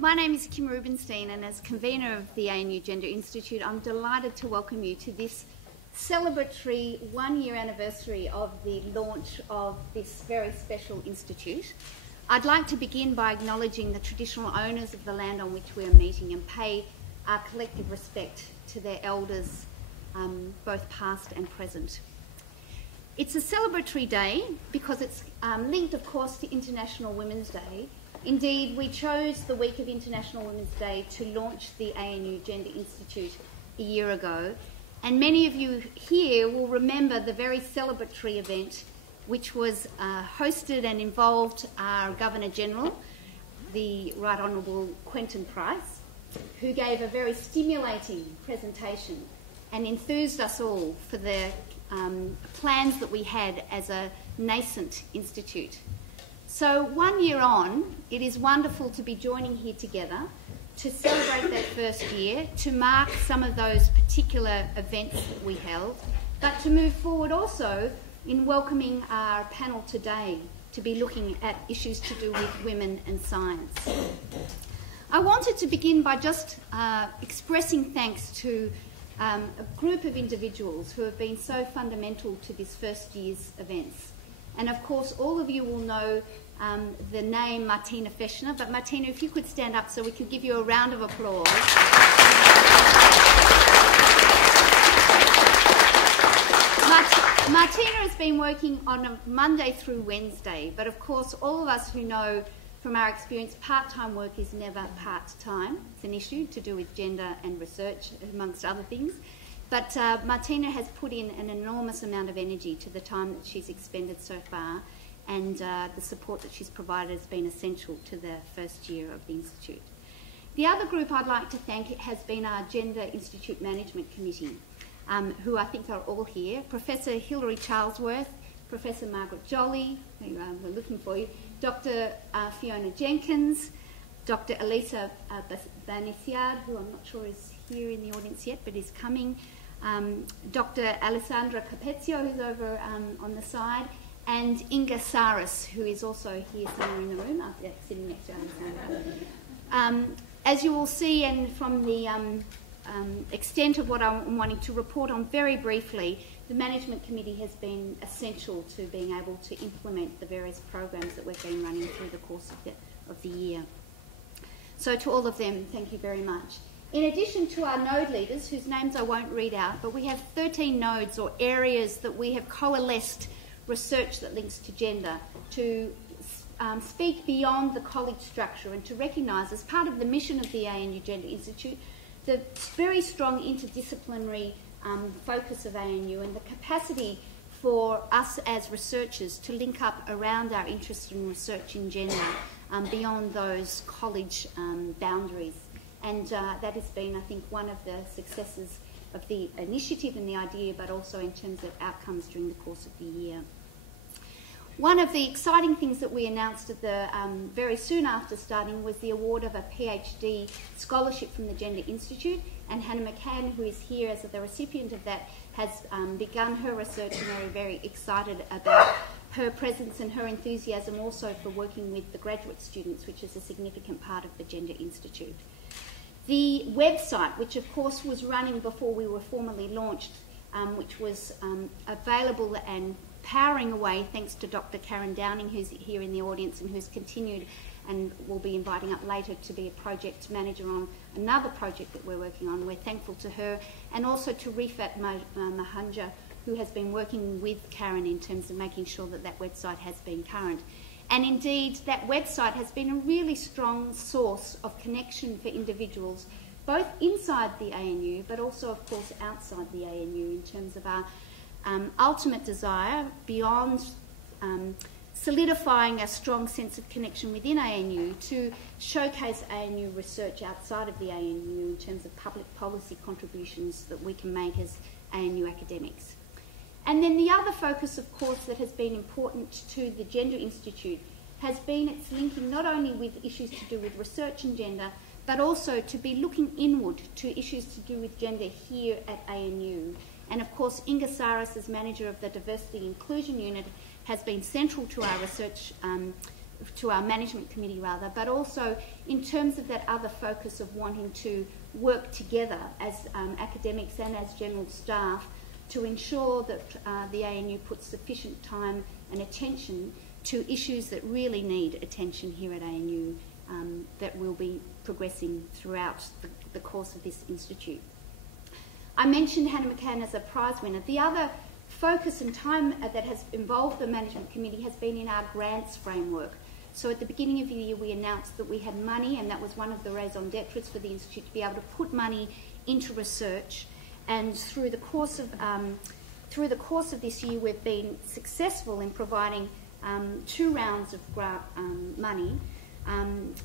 My name is Kim Rubenstein, and as convener of the ANU Gender Institute, I'm delighted to welcome you to this celebratory one-year anniversary of the launch of this very special institute. I'd like to begin by acknowledging the traditional owners of the land on which we are meeting and pay our collective respect to their elders, both past and present. It's a celebratory day because it's linked, of course, to International Women's Day. Indeed, we chose the week of International Women's Day to launch the ANU Gender Institute a year ago, and many of you here will remember the very celebratory event which was hosted and involved our Governor-General, the Right Honourable Quentin Price, who gave a very stimulating presentation and enthused us all for the plans that we had as a nascent institute. So 1 year on, it is wonderful to be joining here together to celebrate that first year, to mark some of those particular events that we held, but to move forward also in welcoming our panel today to be looking at issues to do with women and science. I wanted to begin by just expressing thanks to a group of individuals who have been so fundamental to this first year's events. And of course, all of you will know the name Martina Fechner, but Martina, if you could stand up so we could give you a round of applause. Martina has been working on a Monday through Wednesday, but of course all of us who know from our experience part-time work is never part-time. It's an issue to do with gender and research, amongst other things. But Martina has put in an enormous amount of energy to the time that she's expended so far, and the support that she's provided has been essential to the first year of the Institute. The other group I'd like to thank has been our Gender Institute Management Committee, who I think are all here. Professor Hilary Charlesworth, Professor Margaret Jolly, we're looking for you, Dr. Fiona Jenkins, Dr. Elisa Banisiad, who I'm not sure is here in the audience yet, but is coming, Dr. Alessandra Capezio, who's over on the side, and Inga Saris, who is also here somewhere in the room, sitting next to Alessandra. As you will see, and from the extent of what I'm wanting to report on very briefly, the Management Committee has been essential to being able to implement the various programs that we've been running through the course of the year. So to all of them, thank you very much. In addition to our node leaders, whose names I won't read out, but we have 13 nodes or areas that we have coalesced research that links to gender to speak beyond the college structure and to recognise, as part of the mission of the ANU Gender Institute, the very strong interdisciplinary focus of ANU and the capacity for us as researchers to link up around our interest in research in gender beyond those college boundaries. And that has been, I think, one of the successes of the initiative and the idea, but also in terms of outcomes during the course of the year. One of the exciting things that we announced at the very soon after starting was the award of a PhD scholarship from the Gender Institute, and Hannah McCann, who is here as the recipient of that, has begun her research, and we're very excited about her presence and her enthusiasm also for working with the graduate students, which is a significant part of the Gender Institute. The website, which of course was running before we were formally launched, which was available and powering away thanks to Dr. Karen Downing, who's here in the audience and who's continued and will be inviting up later to be a project manager on another project that we're working on. We're thankful to her, and also to Rifat Mahanja, who has been working with Karen in terms of making sure that that website has been current. And indeed, that website has been a really strong source of connection for individuals, both inside the ANU, but also, of course, outside the ANU, in terms of our ultimate desire, beyond solidifying a strong sense of connection within ANU, to showcase ANU research outside of the ANU in terms of public policy contributions that we can make as ANU academics. And then the other focus, of course, that has been important to the Gender Institute has been its linking not only with issues to do with research and gender, but also to be looking inward to issues to do with gender here at ANU. And of course, Inga Saris, as manager of the Diversity Inclusion Unit, has been central to our research to our management committee rather, but also in terms of that other focus of wanting to work together as academics and as general staff to ensure that the ANU puts sufficient time and attention to issues that really need attention here at ANU that will be progressing throughout the course of this institute. I mentioned Hannah McCann as a prize winner. The other focus and time that has involved the management committee has been in our grants framework. So at the beginning of the year we announced that we had money, and that was one of the raison d'etres for the institute, to be able to put money into research. And through the course of this year we've been successful in providing 2 rounds of grant money.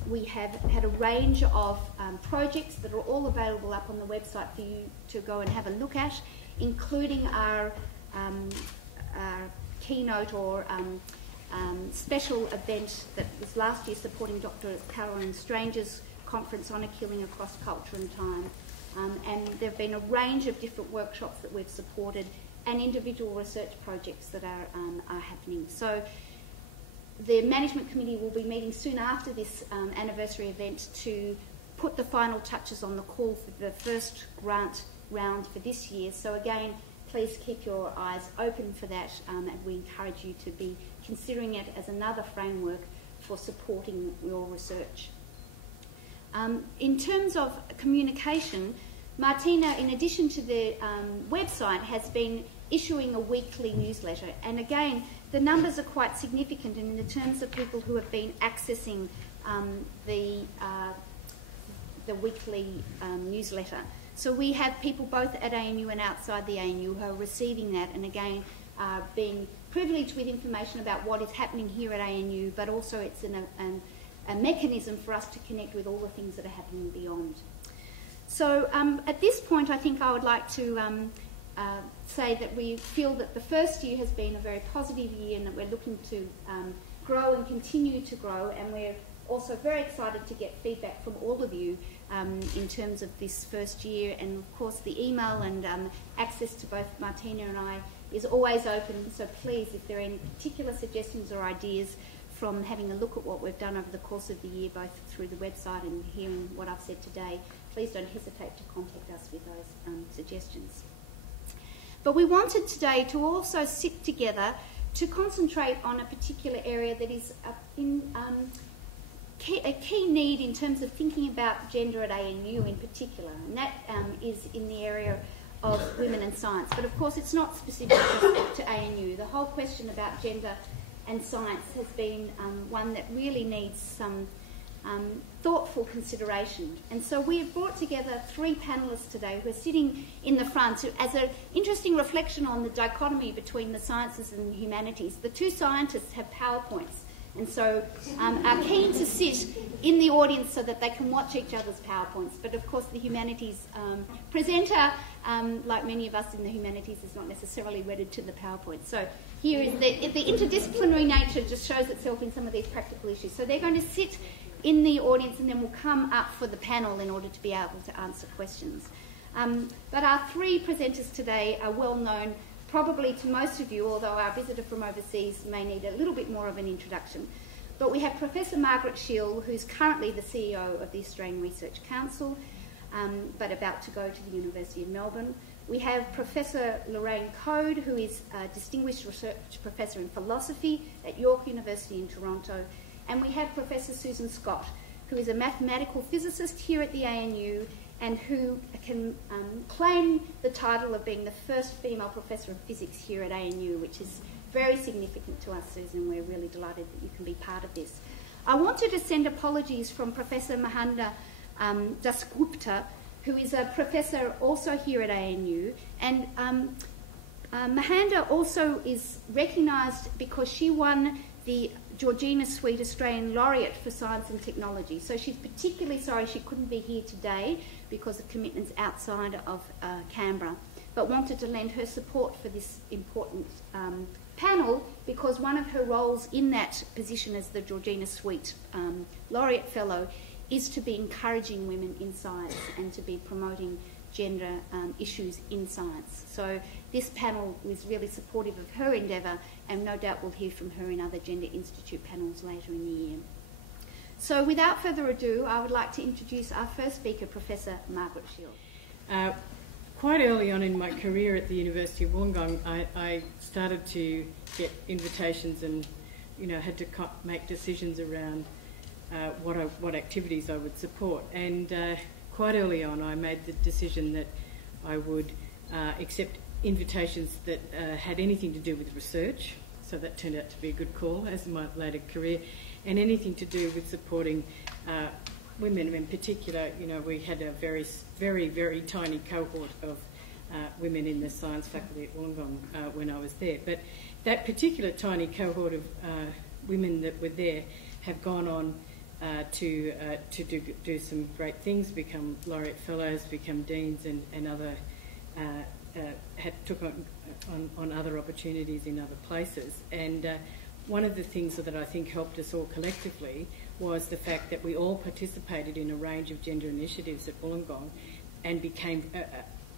We have had a range of projects that are all available up on the website for you to go and have a look at, including our keynote or special event that was last year supporting Dr. Caroline Strange's conference on a killing across culture and time. And there have been a range of different workshops that we've supported and individual research projects that are happening. So the management committee will be meeting soon after this anniversary event to put the final touches on the call for the first grant round for this year. So again, please keep your eyes open for that, and we encourage you to be considering it as another framework for supporting your research. In terms of communication, Martina, in addition to the website, has been issuing a weekly newsletter, and again the numbers are quite significant in the terms of people who have been accessing the weekly newsletter. So we have people both at ANU and outside the ANU who are receiving that, and again being privileged with information about what is happening here at ANU, but also it's a mechanism for us to connect with all the things that are happening beyond. So at this point I think I would like to say that we feel that the first year has been a very positive year and that we're looking to grow and continue to grow, and we're also very excited to get feedback from all of you in terms of this first year. And of course the email and access to both Martina and I is always open, so please, if there are any particular suggestions or ideas from having a look at what we've done over the course of the year, both through the website and hearing what I've said today, please don't hesitate to contact us with those suggestions. But we wanted today to also sit together to concentrate on a particular area that is a key need in terms of thinking about gender at ANU in particular, and that is in the area of women and science. But of course it's not specific to ANU. The whole question about gender and science has been one that really needs some thoughtful consideration. And so we have brought together 3 panellists today who are sitting in the front as an interesting reflection on the dichotomy between the sciences and the humanities. The 2 scientists have PowerPoints, and so are keen to sit in the audience so that they can watch each other's PowerPoints. But of course the humanities presenter, like many of us in the humanities, is not necessarily wedded to the PowerPoint. So here is the interdisciplinary nature just shows itself in some of these practical issues. So they're going to sit in the audience and then we'll come up for the panel in order to be able to answer questions. But our 3 presenters today are well known probably to most of you, although our visitor from overseas may need a little bit more of an introduction. But we have Professor Margaret Sheil, who's currently the CEO of the Australian Research Council, but about to go to the University of Melbourne. We have Professor Lorraine Code, who is a Distinguished Research Professor in Philosophy at York University in Toronto. And we have Professor Susan Scott, who is a mathematical physicist here at the ANU and who can claim the title of being the first female professor of physics here at ANU, which is very significant to us, Susan. We're really delighted that you can be part of this. I wanted to send apologies from Professor Mahanda Dasgupta, who is a professor also here at ANU, and Mahanda also is recognised because she won the Georgina Sweet Australian Laureate for Science and Technology. So she's particularly sorry she couldn't be here today because of commitments outside of Canberra, but wanted to lend her support for this important panel because one of her roles in that position as the Georgina Sweet Laureate Fellow is to be encouraging women in science and to be promoting gender issues in science. So this panel was really supportive of her endeavour, and no doubt we'll hear from her in other Gender Institute panels later in the year. So without further ado, I would like to introduce our first speaker, Professor Margaret Sheil. Quite early on in my career at the University of Wollongong, I started to get invitations and, had to make decisions around what activities I would support. And quite early on, I made the decision that I would accept invitations that had anything to do with research. So that turned out to be a good call as in my later career, and anything to do with supporting women in particular. We had a very, very, very tiny cohort of women in the science faculty at Wollongong when I was there. But that particular tiny cohort of women that were there have gone on to do some great things, become laureate fellows, become deans, and other took on other opportunities in other places. And one of the things that I think helped us all collectively was the fact that we all participated in a range of gender initiatives at Wollongong, and became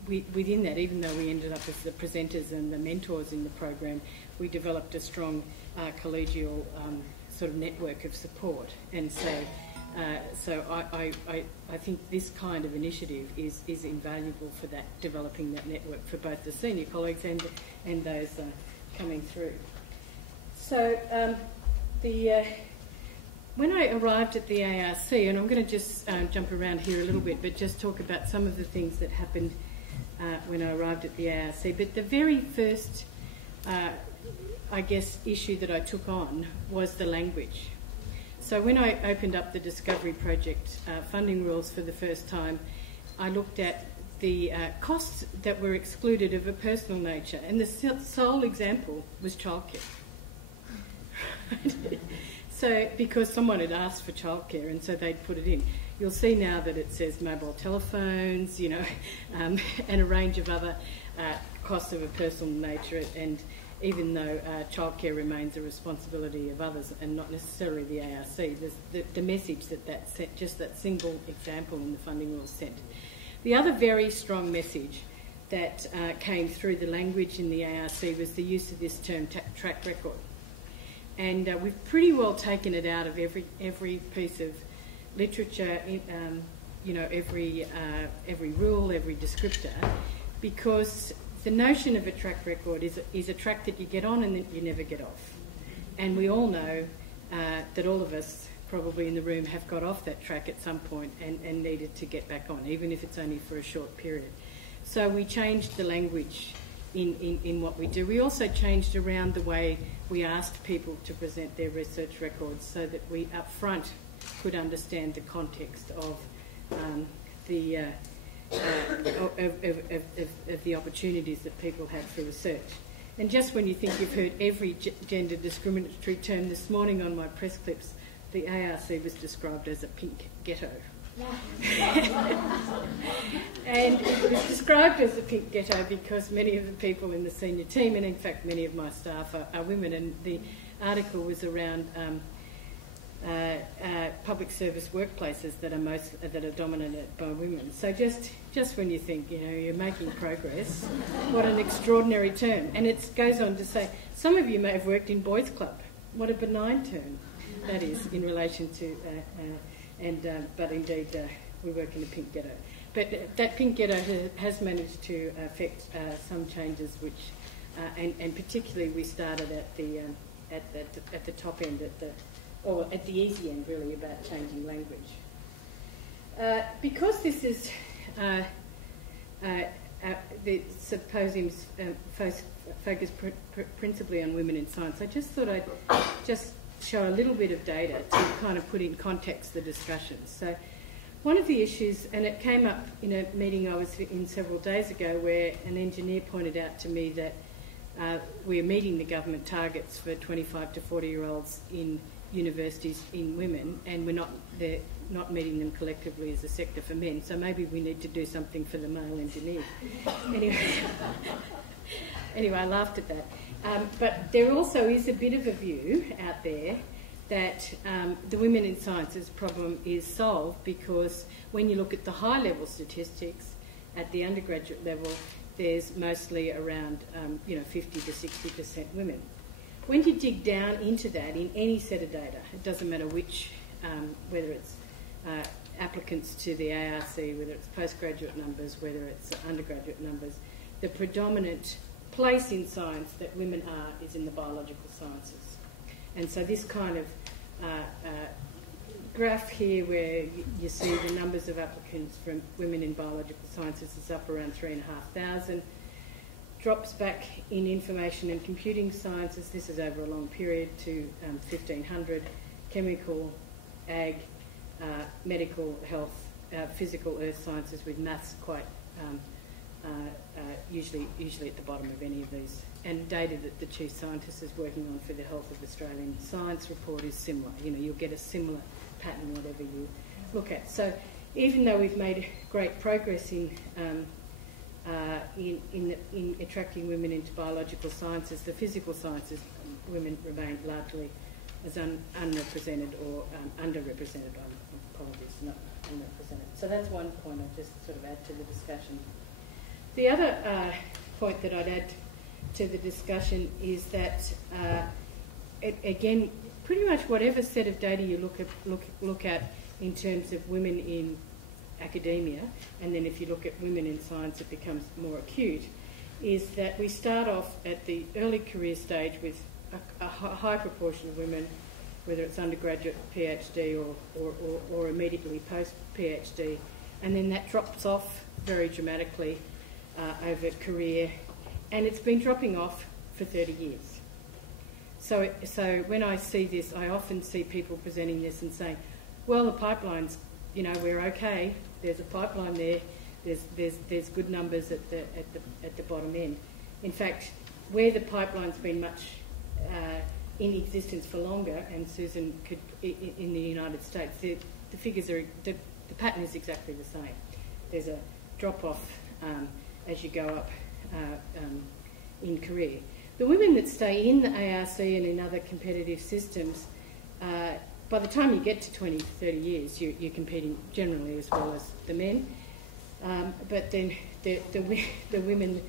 within that, even though we ended up as the presenters and the mentors in the program, we developed a strong collegial sort of network of support. And so I think this kind of initiative is invaluable for that, developing that network for both the senior colleagues and those coming through. So when I arrived at the ARC, and I'm going to just jump around here a little bit, but just talk about some of the things that happened when I arrived at the ARC. But the very first, I guess, issue that I took on was the language. So when I opened up the Discovery Project funding rules for the first time, I looked at the costs that were excluded of a personal nature, and the sole example was childcare. So, because someone had asked for childcare, and so they'd put it in. You'll see now that it says mobile telephones, and a range of other costs of a personal nature, and even though childcare remains a responsibility of others and not necessarily the ARC, the message that sent, just that single example in the funding rules sent. The other very strong message that came through the language in the ARC was the use of this term track record. And we've pretty well taken it out of every piece of literature, every rule, every descriptor, because the notion of a track record is a track that you get on and that you never get off. And we all know that all of us probably in the room have got off that track at some point and needed to get back on, even if it's only for a short period. So we changed the language in what we do. We also changed around the way we asked people to present their research records so that we up front could understand the context of the opportunities that people had for research. And just when you think you've heard every gender discriminatory term, this morning on my press clips, the ARC was described as a pink ghetto. And it was described as a pink ghetto because many of the people in the senior team, and in fact many of my staff, are women, and the article was around public service workplaces that are dominated by women. So just when you think you're making progress, what an extraordinary term. And it goes on to say, some of you may have worked in boys' club. What a benign term that is in relation to. But indeed, we work in a pink ghetto. But that pink ghetto has managed to affect some changes, which, and particularly we started at the top end, at the easy end, really, about changing language. Because this is the symposium's focused principally on women in science, I just thought I'd just show a little bit of data to kind of put in context the discussions. So one of the issues, and it came up in a meeting I was in several days ago, where an engineer pointed out to me that we're meeting the government targets for 25 to 40-year-olds in universities in women, and they're not meeting them collectively as a sector for men, so maybe we need to do something for the male engineers. Anyway, I laughed at that. But there also is a bit of a view out there that the women in sciences problem is solved because when you look at the high-level statistics at the undergraduate level, there's mostly around 50 to 60% women. When you dig down into that in any set of data, it doesn't matter which, whether it's applicants to the ARC, whether it's postgraduate numbers, whether it's undergraduate numbers, the predominant place in science that women are is in the biological sciences. And so this kind of graph here where you see the numbers of applicants from women in biological sciences is up around 3,500, drops back in information and computing sciences, this is over a long period, to 1,500, chemical, ag, medical, health, physical, earth sciences, with maths quite usually at the bottom of any of these. And data that the Chief Scientist is working on for the Health of Australian Science report is similar. You'll get a similar pattern whatever you look at. So even though we've made great progress in attracting women into biological sciences, the physical sciences, women remain largely as unrepresented or underrepresented. Apologies, not unrepresented. So that's one point I'll just sort of add to the discussion. The other point that I'd add to the discussion is that, again, pretty much whatever set of data you look at in terms of women in academia, and then if you look at women in science it becomes more acute, is that we start off at the early career stage with a high proportion of women, whether it's undergraduate, PhD or immediately post-PhD, and then that drops off very dramatically over career, and it's been dropping off for 30 years. So when I see this, I often see people presenting this and saying, well, the pipelines, we're okay, there's a pipeline there, there's good numbers at the bottom end. In fact, where the pipeline's been much in existence for longer, and Susan could, in the United States, the figures are, the pattern is exactly the same. There's a drop-off as you go up in career. The women that stay in the ARC and in other competitive systems, by the time you get to 20 to 30 years, you're competing generally as well as the men. But then the women,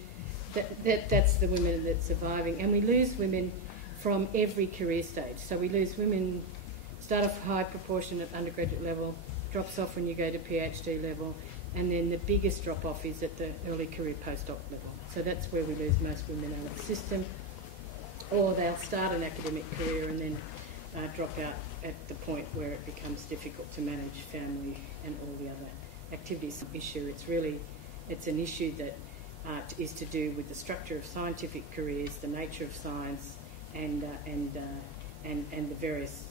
that's the women that's surviving. And we lose women from every career stage. So we lose women, start off high proportion at undergraduate level, drops off when you go to PhD level, and then the biggest drop-off is at the early career postdoc level. So that's where we lose most women out of the system. Or they'll start an academic career and then drop out at the point where it becomes difficult to manage family and all the other activities. It's an issue that is to do with the structure of scientific careers, the nature of science, and the various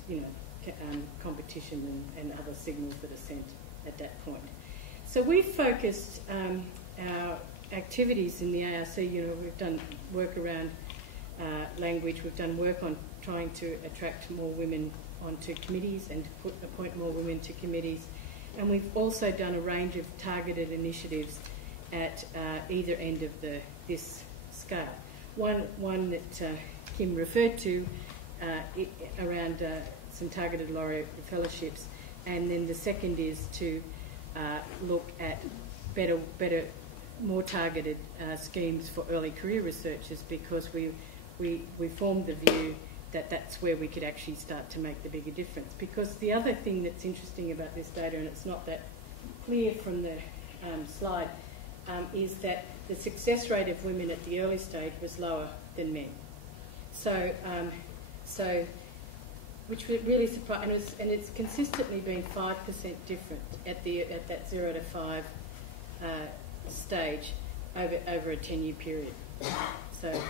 competition and other signals that are sent at that point. So we've focused our activities in the ARC. We've done work around language. We've done work on trying to attract more women onto committees and to appoint more women to committees. And we've also done a range of targeted initiatives at either end of this scale. One that Kim referred to around some targeted laureate fellowships, and then the second is to look at better, more targeted schemes for early career researchers, because we formed the view that that's where we could actually start to make the bigger difference. Because the other thing that's interesting about this data, and it's not that clear from the slide, is that the success rate of women at the early stage was lower than men. So which really surprised, and it's consistently been 5% different at that 0 to 5 stage over a 10-year period. So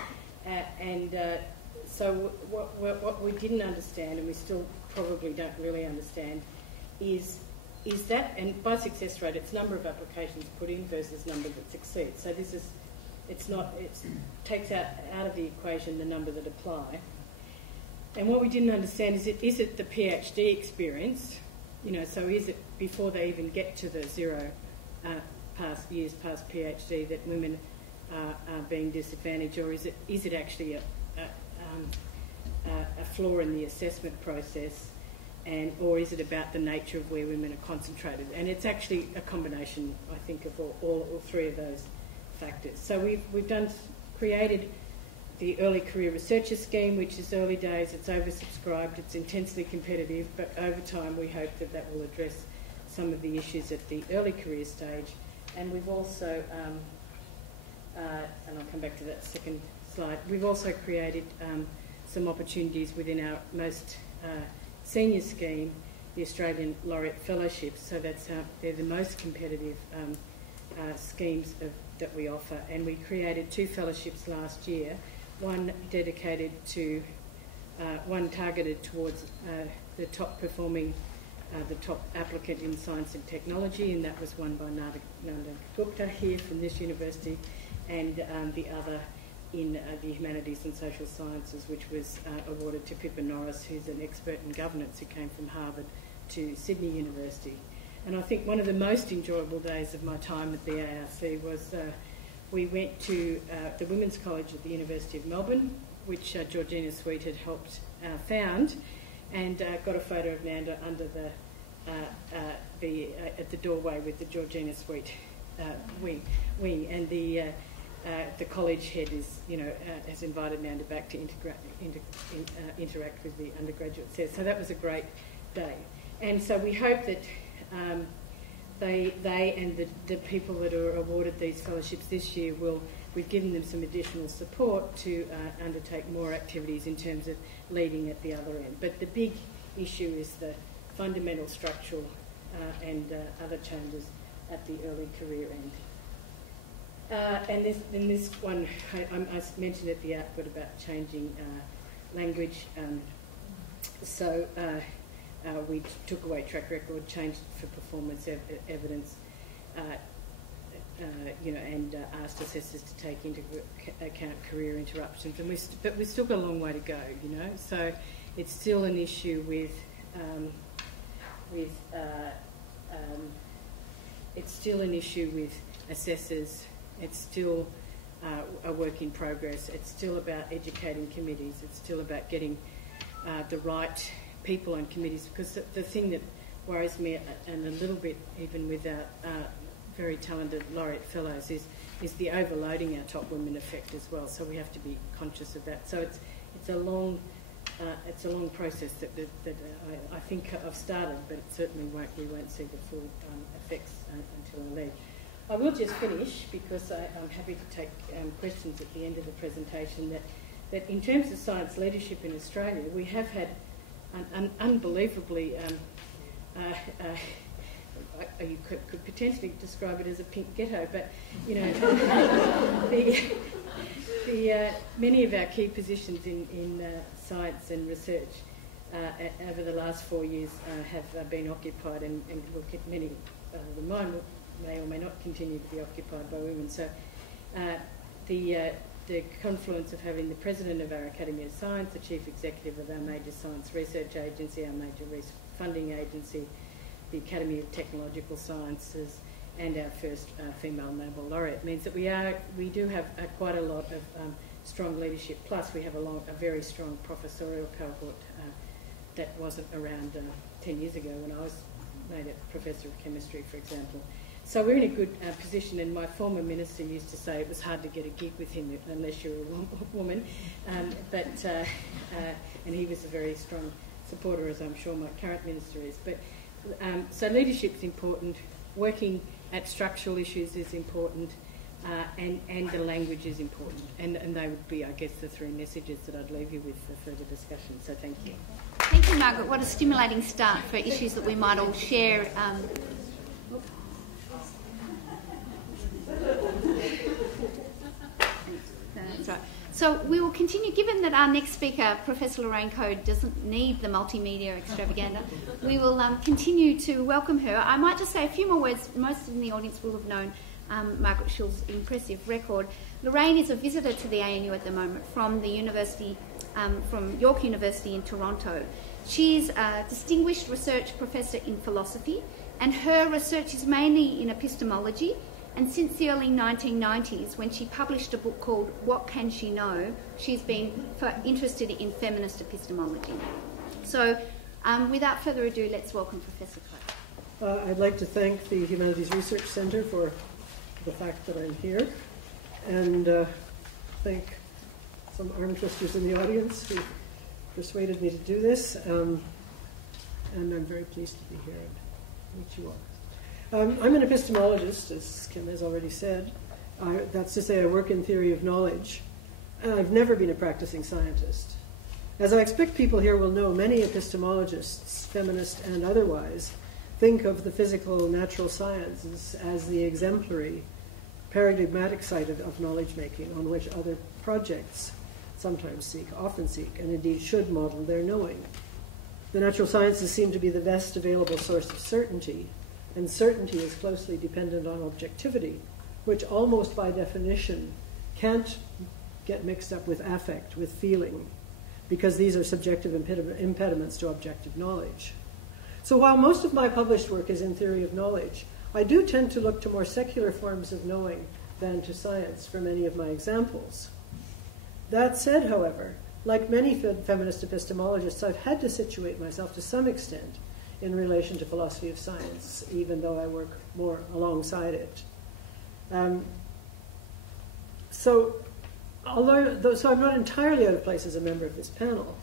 what we didn't understand, and we still probably don't really understand, is that, and by success rate, it's number of applications put in versus number that succeed. So it takes out of the equation the number that apply. And what we didn't understand is it the PhD experience, so is it before they even get to the 0 years past PhD that women are being disadvantaged, or is it actually a flaw in the assessment process, or is it about the nature of where women are concentrated? And it's actually a combination, I think, of all three of those factors. So we've created the Early Career Researcher Scheme, which is early days, it's oversubscribed, it's intensely competitive, but over time we hope that that will address some of the issues at the early career stage. And we've also, and I'll come back to that second slide, we've also created some opportunities within our most senior scheme, the Australian Laureate Fellowships, so they're the most competitive schemes that we offer. And we created 2 fellowships last year, one targeted towards the top performing, the top applicant in science and technology, and that was won by Nanda Gupta here from this university, and the other in the humanities and social sciences, which was awarded to Pippa Norris, who's an expert in governance who came from Harvard to Sydney University. And I think one of the most enjoyable days of my time at the ARC was we went to the Women's College at the University of Melbourne, which Georgina Sweet had helped found, and got a photo of Nanda under at the doorway with the Georgina Sweet wing, and the college head has invited Nanda back to interact with the undergraduates there. So that was a great day, and so we hope that they and the people that are awarded these fellowships this year we've given them some additional support to undertake more activities in terms of leading at the other end. But the big issue is the fundamental structural and other changes at the early career end. And this one, I mentioned at the output about changing language. We took away track record, changed for performance evidence, and asked assessors to take into account career interruptions. But we've still got a long way to go, So it's still an issue with assessors. It's still a work in progress. It's still about educating committees. It's still about getting the right people on committees, because the thing that worries me, and a little bit even with our very talented laureate fellows, is the overloading our top women effect as well. So we have to be conscious of that. So it's a long process that I think I've started, but it certainly we won't see the full effects until I leave. I will just finish, because I'm happy to take questions at the end of the presentation, that in terms of science leadership in Australia, we have had an unbelievably, you could potentially describe it as a pink ghetto, but many of our key positions in science and research over the last 4 years have been occupied, and many of mine may or may not continue to be occupied by women. So the confluence of having the president of our Academy of Science, the chief executive of our major science research agency, our major funding agency, the Academy of Technological Sciences, and our first female Nobel laureate means that we do have quite a lot of strong leadership. Plus, we have a very strong professorial cohort that wasn't around 10 years ago when I was made a professor of chemistry, for example. So we're in a good position, and my former minister used to say it was hard to get a gig with him unless you're a woman, and he was a very strong supporter, as I'm sure my current minister is. But so leadership's important, working at structural issues is important, and the language is important, and they would be, I guess, the 3 messages that I'd leave you with for further discussion. So thank you. Thank you, Margaret. What a stimulating start for issues that we might all share. That's right. So we will continue, given that our next speaker, Professor Lorraine Code, doesn't need the multimedia extravaganza, we will continue to welcome her. I might just say a few more words. Most in the audience will have known Margaret Sheil's impressive record. Lorraine is a visitor to the ANU at the moment from the university, from York University in Toronto. She's a distinguished research professor in philosophy, and her research is mainly in epistemology. And since the early 1990s, when she published a book called What Can She Know?, she's been interested in feminist epistemology. So without further ado, let's welcome Professor Code. I'd like to thank the Humanities Research Centre for the fact that I'm here. and thank some arm twisters in the audience who persuaded me to do this. And I'm very pleased to be here and meet you all. I'm an epistemologist, as Kim has already said. That's to say, I work in theory of knowledge. I've never been a practicing scientist. As I expect people here will know, many epistemologists, feminist and otherwise, think of the physical natural sciences as the exemplary, paradigmatic side of knowledge making on which other projects sometimes seek, often seek, and indeed should model their knowing. The natural sciences seem to be the best available source of certainty, and certainty is closely dependent on objectivity, which almost by definition can't get mixed up with affect, with feeling, because these are subjective impediments to objective knowledge. So while most of my published work is in theory of knowledge, I do tend to look to more secular forms of knowing than to science for many of my examples. That said, however, like many feminist epistemologists, I've had to situate myself to some extent in relation to philosophy of science, even though I work more alongside it. So I'm not entirely out of place as a member of this panel,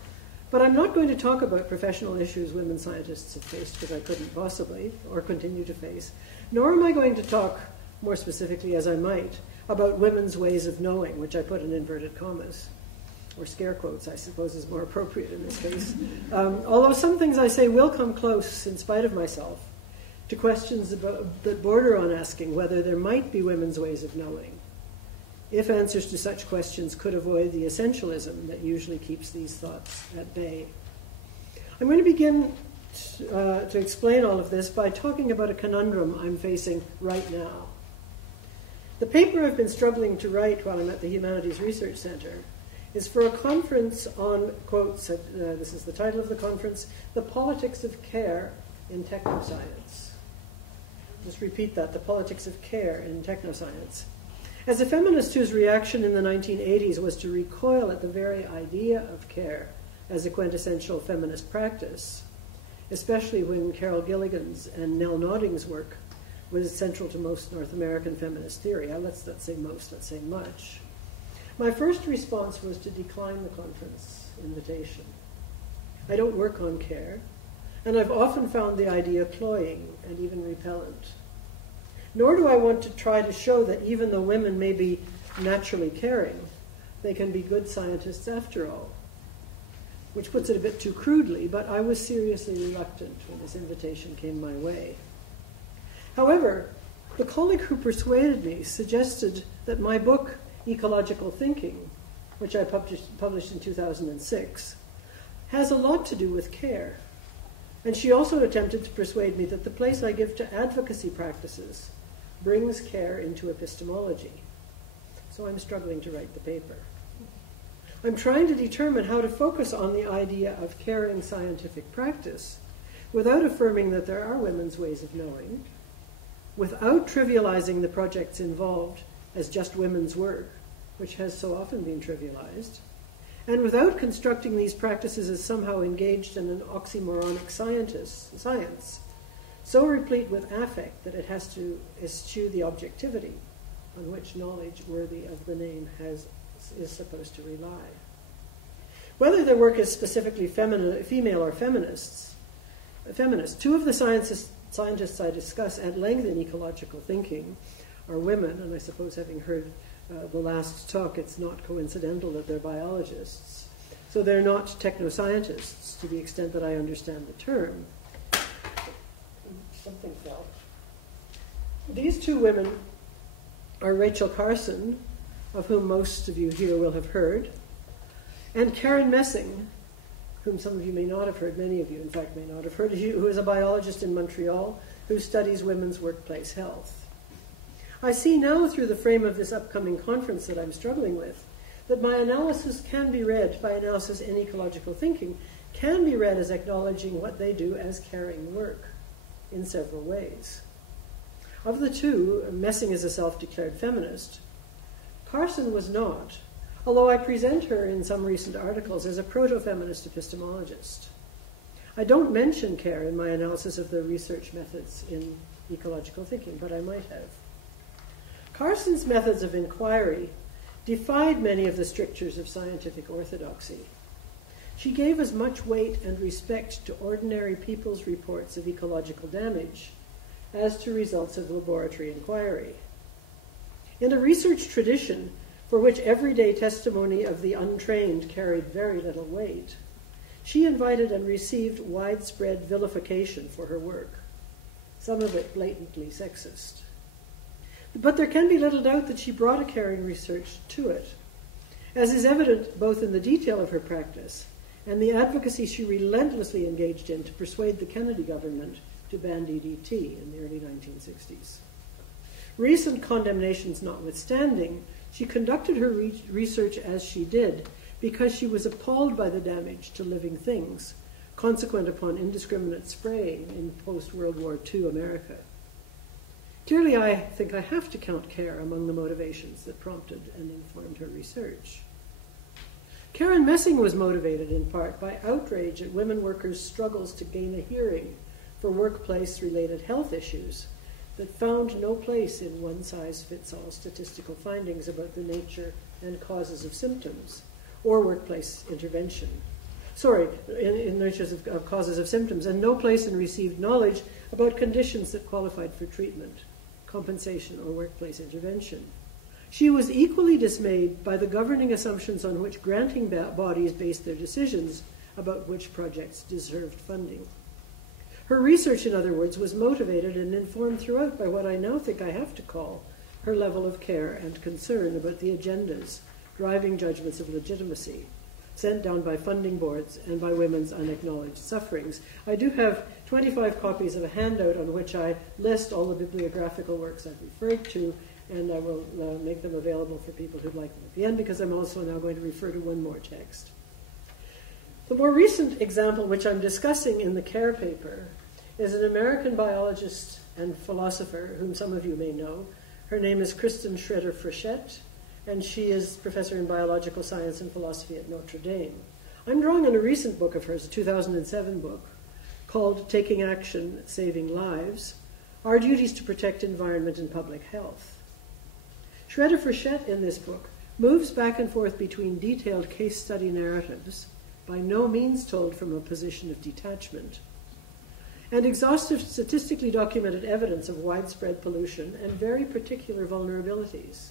but I'm not going to talk about professional issues women scientists have faced, because I couldn't possibly, or continue to face, nor am I going to talk more specifically, as I might, about women's ways of knowing, which I put in inverted commas, or scare quotes, I suppose is more appropriate in this case. Although some things I say will come close, in spite of myself, to questions that border on asking whether there might be women's ways of knowing, if answers to such questions could avoid the essentialism that usually keeps these thoughts at bay. I'm going to begin to explain all of this by talking about a conundrum I'm facing right now. The paper I've been struggling to write while I'm at the Humanities Research Center is for a conference on, quotes, this is the title of the conference, The Politics of Care in Technoscience. Just repeat that, the politics of care in technoscience. As a feminist whose reaction in the 1980s was to recoil at the very idea of care as a quintessential feminist practice, especially when Carol Gilligan's and Nell Nodding's work was central to most North American feminist theory. Let's not say most, let's say much. My first response was to decline the conference invitation. I don't work on care, and I've often found the idea cloying and even repellent. Nor do I want to try to show that even though women may be naturally caring, they can be good scientists after all, which puts it a bit too crudely, but I was seriously reluctant when this invitation came my way. However, the colleague who persuaded me suggested that my book, Ecological Thinking, which I published in 2006, has a lot to do with care. And she also attempted to persuade me that the place I give to advocacy practices brings care into epistemology. So I'm struggling to write the paper. I'm trying to determine how to focus on the idea of caring scientific practice without affirming that there are women's ways of knowing, without trivializing the projects involved as just women's work, which has so often been trivialized, and without constructing these practices as somehow engaged in an oxymoronic science, so replete with affect that it has to eschew the objectivity on which knowledge worthy of the name is supposed to rely. Whether their work is specifically female or feminist, two of the scientists I discuss at length in Ecological Thinking are women, and I suppose having heard the last talk, it's not coincidental that they're biologists. So they're not technoscientists to the extent that I understand the term. Something fell. These two women are Rachel Carson, of whom most of you here will have heard, and Karen Messing, whom some of you may not have heard, many of you in fact may not have heard, who is a biologist in Montreal who studies women's workplace health. I see now through the frame of this upcoming conference that I'm struggling with that my analysis can be read, by analysis in ecological thinking, can be read as acknowledging what they do as caring work in several ways. Of the two, Messing is a self-declared feminist. Carson was not, although I present her in some recent articles as a proto-feminist epistemologist. I don't mention care in my analysis of the research methods in ecological thinking, but I might have. Carson's methods of inquiry defied many of the strictures of scientific orthodoxy. She gave as much weight and respect to ordinary people's reports of ecological damage as to results of laboratory inquiry. In a research tradition for which everyday testimony of the untrained carried very little weight, she invited and received widespread vilification for her work, some of it blatantly sexist. But there can be little doubt that she brought a caring research to it, as is evident both in the detail of her practice and the advocacy she relentlessly engaged in to persuade the Kennedy government to ban DDT in the early 1960s. Recent condemnations notwithstanding, she conducted her research as she did because she was appalled by the damage to living things consequent upon indiscriminate spraying in post-World War II America. Clearly, I think I have to count care among the motivations that prompted and informed her research. Karen Messing was motivated in part by outrage at women workers' struggles to gain a hearing for workplace-related health issues that found no place in one-size-fits-all statistical findings about the nature and causes of symptoms or workplace intervention. In natures of causes of symptoms, and no place in received knowledge about conditions that qualified for treatment, compensation, or workplace intervention. She was equally dismayed by the governing assumptions on which granting bodies based their decisions about which projects deserved funding. Her research, in other words, was motivated and informed throughout by what I now think I have to call her level of care and concern about the agendas driving judgments of legitimacy sent down by funding boards and by women's unacknowledged sufferings. I do have 25 copies of a handout on which I list all the bibliographical works I've referred to, and I will make them available for people who'd like them at the end, because I'm also now going to refer to one more text. The more recent example, which I'm discussing in the CARE paper, is an American biologist and philosopher whom some of you may know. Her name is Kristen Schroeder-Frechette, and she is professor in biological science and philosophy at Notre Dame. I'm drawing on a recent book of hers, a 2007 book, called Taking Action, Saving Lives, Our Duties to Protect Environment and Public Health. Schroeder-Frechette in this book moves back and forth between detailed case study narratives, by no means told from a position of detachment, and exhaustive statistically documented evidence of widespread pollution and very particular vulnerabilities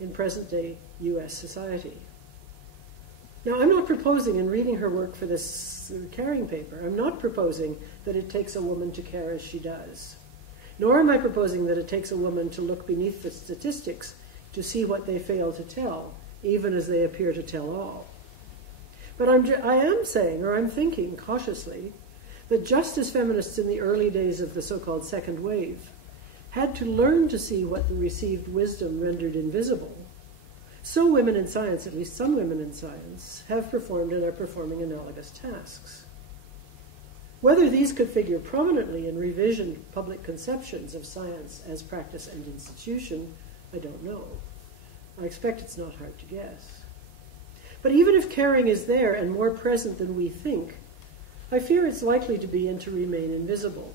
in present-day U.S. society. Now, I'm not proposing, in reading her work for this caring paper, I'm not proposing that it takes a woman to care as she does, nor am I proposing that it takes a woman to look beneath the statistics to see what they fail to tell, even as they appear to tell all. But I am saying, or I'm thinking cautiously, that just as feminists in the early days of the so-called second wave had to learn to see what the received wisdom rendered invisible, so women in science, at least some women in science, have performed and are performing analogous tasks. Whether these could figure prominently in revisioned public conceptions of science as practice and institution, I don't know. I expect it's not hard to guess. But even if caring is there and more present than we think, I fear it's likely to be and to remain invisible.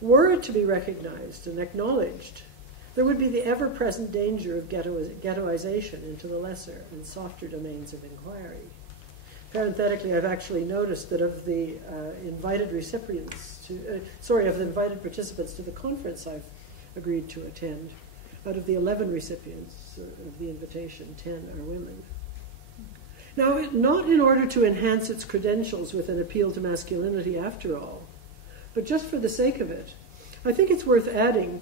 Were it to be recognized and acknowledged, there would be the ever-present danger of ghettoization into the lesser and softer domains of inquiry. Parenthetically, I've actually noticed that of the invited participants to the conference I've agreed to attend, out of the 11 recipients of the invitation, 10 are women. Now, not in order to enhance its credentials with an appeal to masculinity after all, but just for the sake of it, I think it's worth adding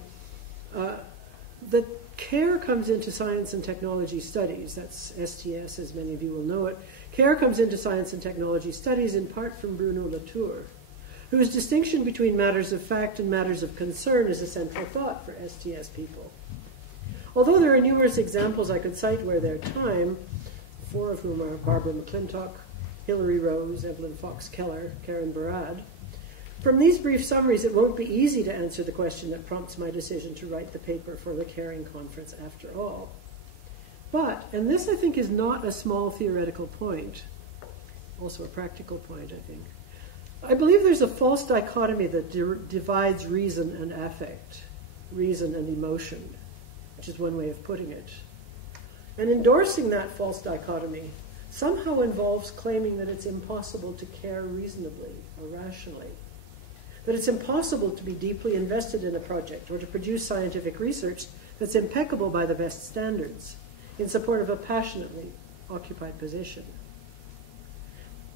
that CARE comes into science and technology studies. That's STS, as many of you will know it. CARE comes into science and technology studies in part from Bruno Latour, whose distinction between matters of fact and matters of concern is a central thought for STS people. Although there are numerous examples I could cite where their time, 4 of whom are Barbara McClintock, Hilary Rose, Evelyn Fox-Keller, Karen Barad, from these brief summaries, it won't be easy to answer the question that prompts my decision to write the paper for the Caring Conference after all. But, and this I think is not a small theoretical point, also a practical point, I think, I believe there's a false dichotomy that divides reason and affect, reason and emotion, which is one way of putting it. And endorsing that false dichotomy somehow involves claiming that it's impossible to care reasonably or rationally, that it's impossible to be deeply invested in a project or to produce scientific research that's impeccable by the best standards in support of a passionately occupied position.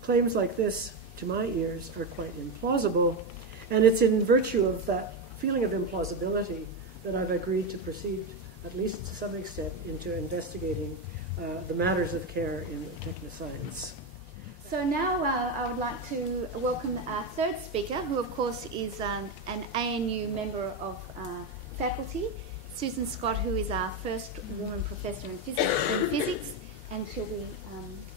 Claims like this, to my ears, are quite implausible, and it's in virtue of that feeling of implausibility that I've agreed to proceed, at least to some extent, into investigating the matters of care in technoscience. So now I would like to welcome our third speaker, who of course is an ANU member of faculty, Susan Scott, who is our first woman professor in physics, and she'll be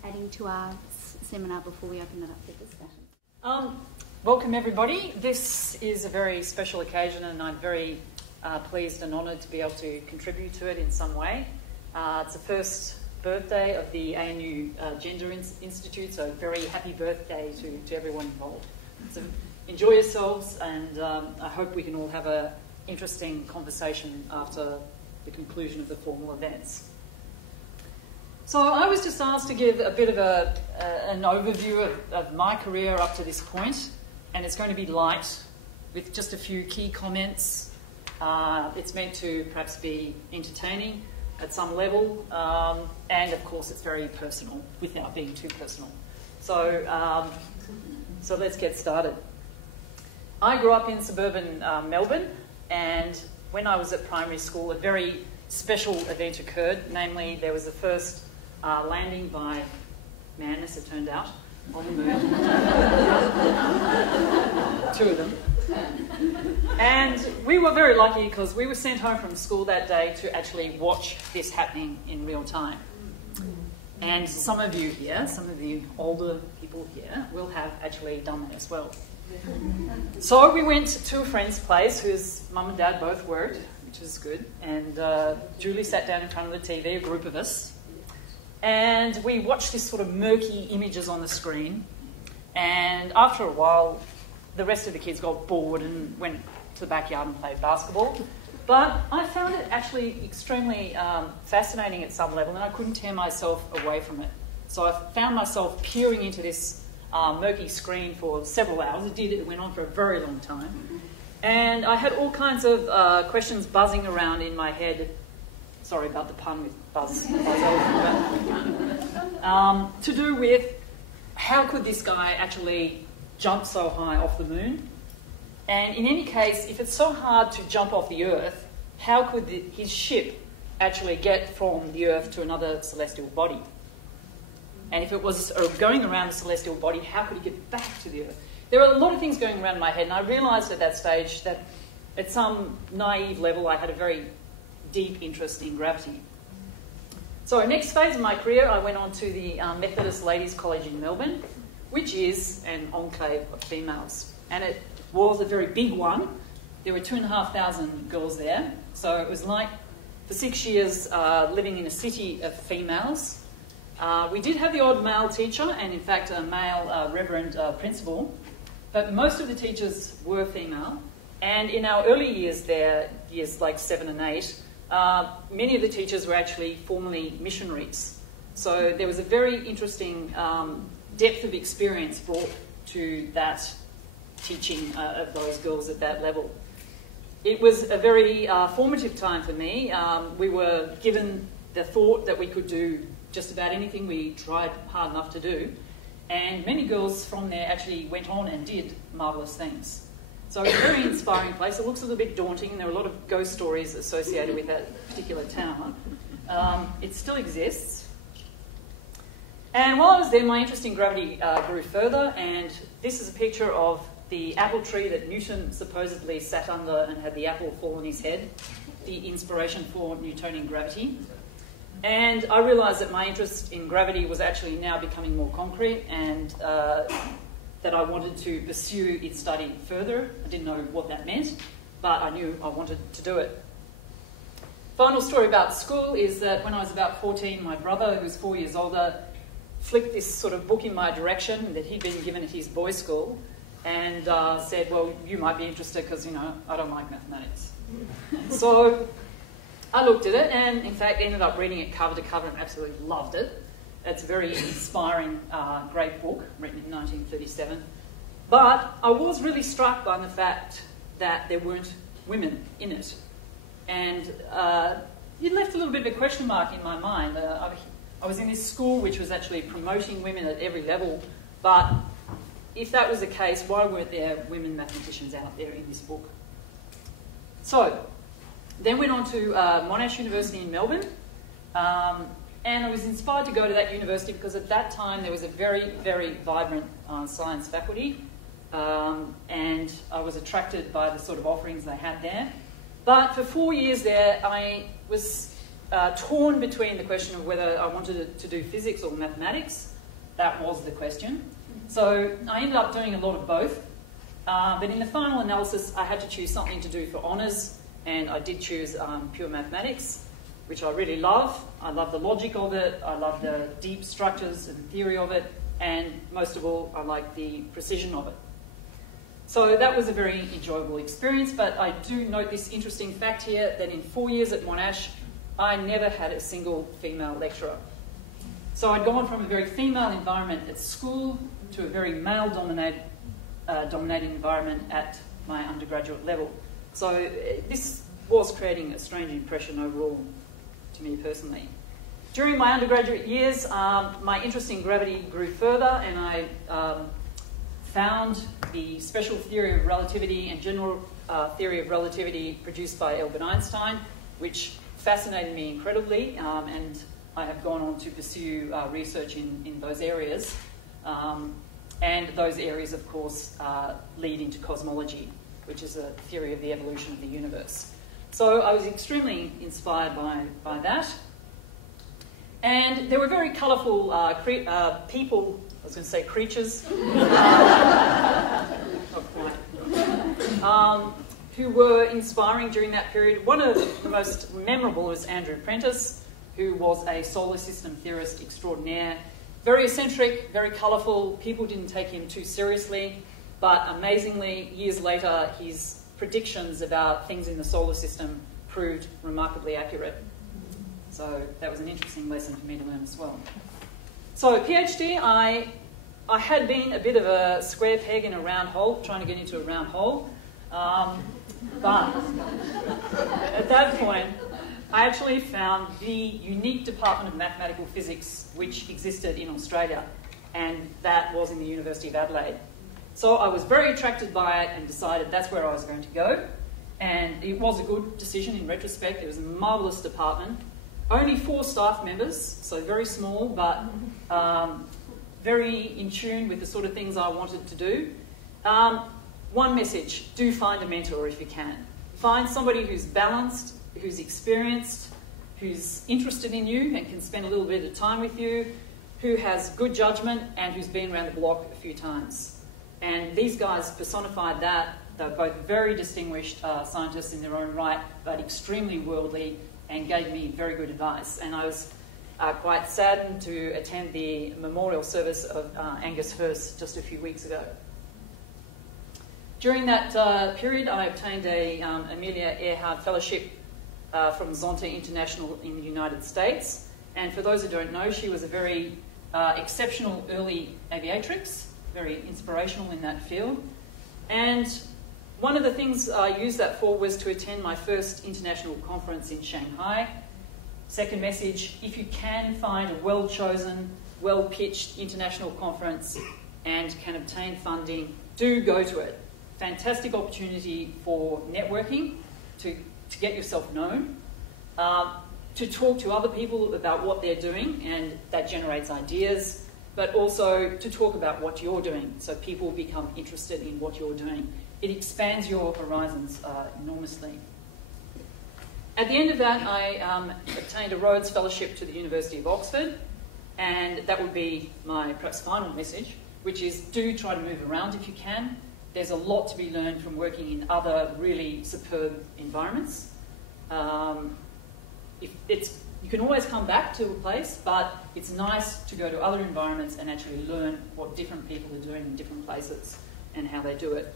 adding to our seminar before we open it up for discussion. Welcome everybody. This is a very special occasion and I'm very pleased and honoured to be able to contribute to it in some way. It's the first birthday of the ANU Gender Institute, so very happy birthday to everyone involved. So enjoy yourselves, and I hope we can all have an interesting conversation after the conclusion of the formal events. So I was just asked to give a bit of an overview of my career up to this point, and it's going to be light with just a few key comments. It's meant to perhaps be entertaining at some level, and of course it's very personal without being too personal. So let's get started. I grew up in suburban Melbourne, and when I was at primary school, a very special event occurred. Namely, there was the first landing by man, as it turned out, on the moon. Two of them. And we were very lucky because we were sent home from school that day to actually watch this happening in real time. And some of you here, some of the older people here, will have actually done that as well. So we went to a friend's place whose mum and dad both worked, which is good. And Julie sat down in front of the TV, a group of us. And we watched this sort of murky images on the screen. And after a while, the rest of the kids got bored and went to the backyard and played basketball. But I found it actually extremely fascinating at some level, and I couldn't tear myself away from it. So I found myself peering into this murky screen for several hours. It went on for a very long time. And I had all kinds of questions buzzing around in my head. Sorry about the pun with buzz to do with how could this guy actually jump so high off the moon? And in any case, if it's so hard to jump off the Earth, how could his ship actually get from the Earth to another celestial body? And if it was going around the celestial body, how could he get back to the Earth? There were a lot of things going around in my head, and I realised at that stage that at some naive level I had a very deep interest in gravity. So next phase of my career, I went on to the Methodist Ladies College in Melbourne, which is an enclave of females. And it was a very big one. There were 2,500 girls there. So it was like, for 6 years, living in a city of females. We did have the odd male teacher, and in fact a male reverend principal, but most of the teachers were female. And in our early years there, years like 7 and 8, many of the teachers were actually formerly missionaries. So there was a very interesting depth of experience brought to that teaching of those girls at that level. It was a very formative time for me. We were given the thought that we could do just about anything we tried hard enough to do, and many girls from there actually went on and did marvellous things. So it's a very inspiring place. It looks a little bit daunting. There are a lot of ghost stories associated with that particular town. It still exists. And while I was there, my interest in gravity grew further, and this is a picture of the apple tree that Newton supposedly sat under and had the apple fall on his head, the inspiration for Newtonian gravity. And I realised that my interest in gravity was actually now becoming more concrete, and that I wanted to pursue its study further. I didn't know what that meant, but I knew I wanted to do it. Final story about school is that when I was about 14, my brother, who was 4 years older, flicked this sort of book in my direction that he'd been given at his boys' school, and said, well, you might be interested because, you know, I don't like mathematics. So I looked at it and, in fact, ended up reading it cover to cover and absolutely loved it. It's a very inspiring, great book, written in 1937. But I was really struck by the fact that there weren't women in it. And it left a little bit of a question mark in my mind. I was in this school which was actually promoting women at every level, but if that was the case, why weren't there women mathematicians out there in this book? So, then went on to Monash University in Melbourne, and I was inspired to go to that university because at that time there was a very, very vibrant science faculty, and I was attracted by the sort of offerings they had there. But for 4 years there, I was torn between the question of whether I wanted to do physics or mathematics. That was the question. So I ended up doing a lot of both. But in the final analysis, I had to choose something to do for honours, and I did choose pure mathematics, which I really love. I love the logic of it, I love the deep structures and theory of it, and most of all, I like the precision of it. So that was a very enjoyable experience, but I do note this interesting fact here that in 4 years at Monash, I never had a single female lecturer. So I'd gone from a very female environment at school to a very male-dominated environment at my undergraduate level. So this was creating a strange impression overall to me personally. During my undergraduate years, my interest in gravity grew further, and I found the special theory of relativity and general theory of relativity produced by Albert Einstein, which fascinated me incredibly, and I have gone on to pursue research in those areas. And those areas, of course, lead into cosmology, which is a theory of the evolution of the universe. So I was extremely inspired by that. And there were very colourful people, I was going to say creatures, not quite, who were inspiring during that period. One of the most memorable was Andrew Prentice, who was a solar system theorist extraordinaire. Very eccentric, very colourful. People didn't take him too seriously, but amazingly, years later, his predictions about things in the solar system proved remarkably accurate. So that was an interesting lesson for me to learn as well. So PhD, I had been a bit of a square peg in a round hole, trying to get into a round hole. But at that point, I actually found the unique department of mathematical physics which existed in Australia, and that was in the University of Adelaide. So I was very attracted by it and decided that's where I was going to go. And it was a good decision in retrospect. It was a marvellous department. Only 4 staff members, so very small, but very in tune with the sort of things I wanted to do. One message, do find a mentor if you can. Find somebody who's balanced, who's experienced, who's interested in you and can spend a little bit of time with you, who has good judgment and who's been around the block a few times. And these guys personified that. They're both very distinguished scientists in their own right, but extremely worldly, and gave me very good advice. And I was quite saddened to attend the memorial service of Angus Hirst just a few weeks ago. During that period, I obtained a Amelia Earhart Fellowship from Zonta International in the United States. And for those who don't know, she was a very exceptional early aviatrix, very inspirational in that field. And one of the things I used that for was to attend my first international conference in Shanghai. Second message, if you can find a well-chosen, well-pitched international conference and can obtain funding, do go to it. Fantastic opportunity for networking, to get yourself known, to talk to other people about what they're doing, and that generates ideas, but also to talk about what you're doing, so people become interested in what you're doing. It expands your horizons enormously. At the end of that, I obtained a Rhodes Fellowship to the University of Oxford, and that would be my perhaps final message, which is do try to move around if you can. There's a lot to be learned from working in other really superb environments. You can always come back to a place, but it's nice to go to other environments and actually learn what different people are doing in different places and how they do it.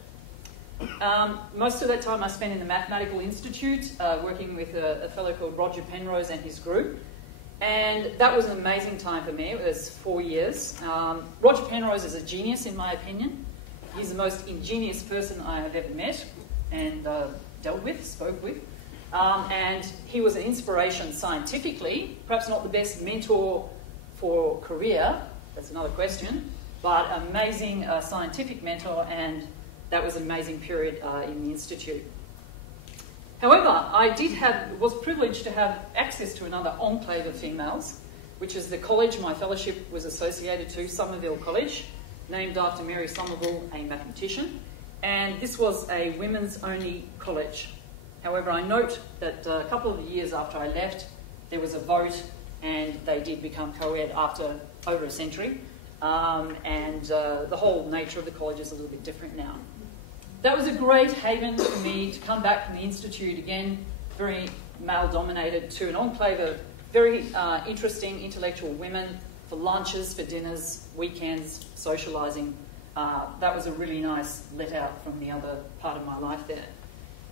Most of that time I spent in the Mathematical Institute, working with a fellow called Roger Penrose and his group. And that was an amazing time for me. It was 4 years. Roger Penrose is a genius, in my opinion. He's the most ingenious person I have ever met and dealt with, spoke with. And he was an inspiration scientifically, perhaps not the best mentor for career, that's another question, but amazing scientific mentor, and that was an amazing period in the Institute. However, I was privileged to have access to another enclave of females, which is the college my fellowship was associated to, Somerville College, named after Mary Somerville, a mathematician. And this was a women's-only college. However, I note that a couple of years after I left, there was a vote, and they did become co-ed after over a century. The whole nature of the college is a little bit different now. That was a great haven for me to come back from the Institute, again, very male-dominated, to an enclave of very interesting intellectual women for lunches, for dinners, weekends, socialising. That was a really nice let-out from the other part of my life there.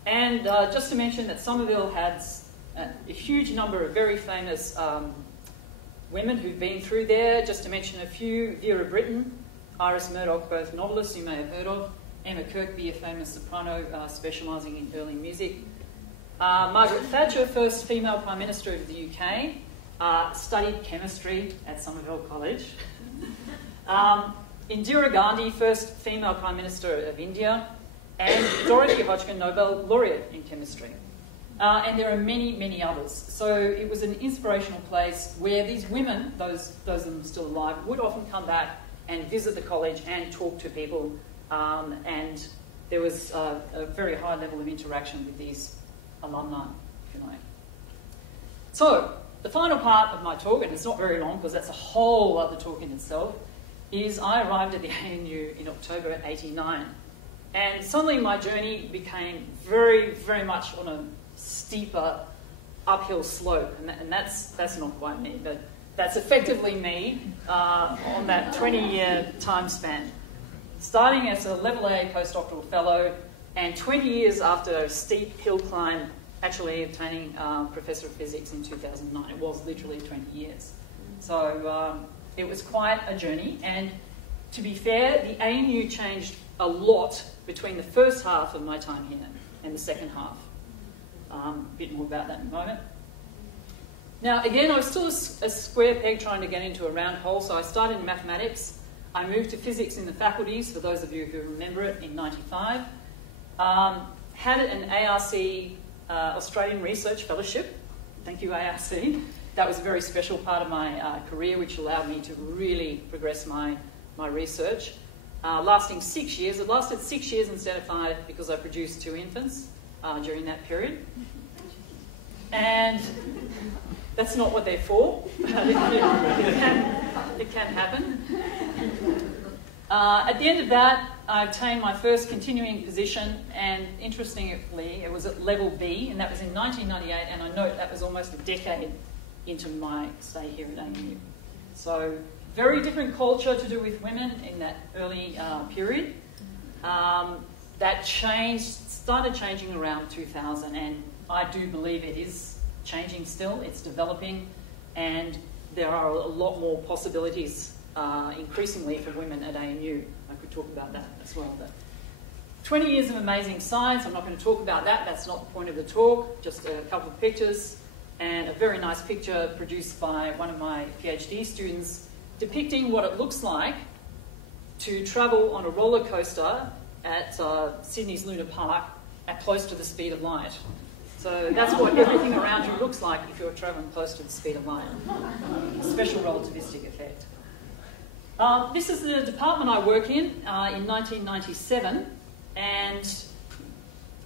And just to mention that Somerville has a huge number of very famous women who've been through there. Just to mention a few: Vera Brittain, Iris Murdoch, both novelists you may have heard of, Emma Kirkby, a famous soprano specialising in early music, Margaret Thatcher, first female Prime Minister of the UK, studied chemistry at Somerville College, Indira Gandhi, first female Prime Minister of India, and Dorothy Hodgkin, Nobel laureate in chemistry. And there are many, many others. So it was an inspirational place where these women, those of them still alive, would often come back and visit the college and talk to people. And there was a very high level of interaction with these alumni, if you like. So the final part of my talk, and it's not very long because that's a whole other talk in itself, is I arrived at the ANU in October '89. And suddenly my journey became very, very much on a steeper uphill slope. And that's not quite me, but that's effectively me on that 20-year time span. Starting as a level A postdoctoral fellow, and 20 years after a steep hill climb, actually obtaining Professor of Physics in 2009. It was literally 20 years. So it was quite a journey. And to be fair, the ANU changed a lot between the first half of my time here and the second half. A bit more about that in a moment. Now, again, I was still a square peg trying to get into a round hole, so I started in mathematics. I moved to physics in the faculties, for those of you who remember it, in '95. Had an ARC Australian Research Fellowship. Thank you, ARC. That was a very special part of my career, which allowed me to really progress my research. Lasting 6 years. It lasted 6 years instead of 5 because I produced 2 infants during that period. And that's not what they're for. It can happen. At the end of that, I obtained my first continuing position, and interestingly, it was at level B, and that was in 1998, and I note that was almost a decade into my stay here at ANU. So, very different culture to do with women in that early period. That started changing around 2000, and I do believe it is changing still. It's developing, and there are a lot more possibilities increasingly for women at ANU. I could talk about that as well. But 20 years of amazing science. I'm not going to talk about that. That's not the point of the talk. Just a couple of pictures, and a very nice picture produced by one of my PhD students depicting what it looks like to travel on a roller coaster at Sydney's Luna Park at close to the speed of light. So that's what everything around you looks like if you're travelling close to the speed of light. Special relativistic effect. This is the department I work in 1997, and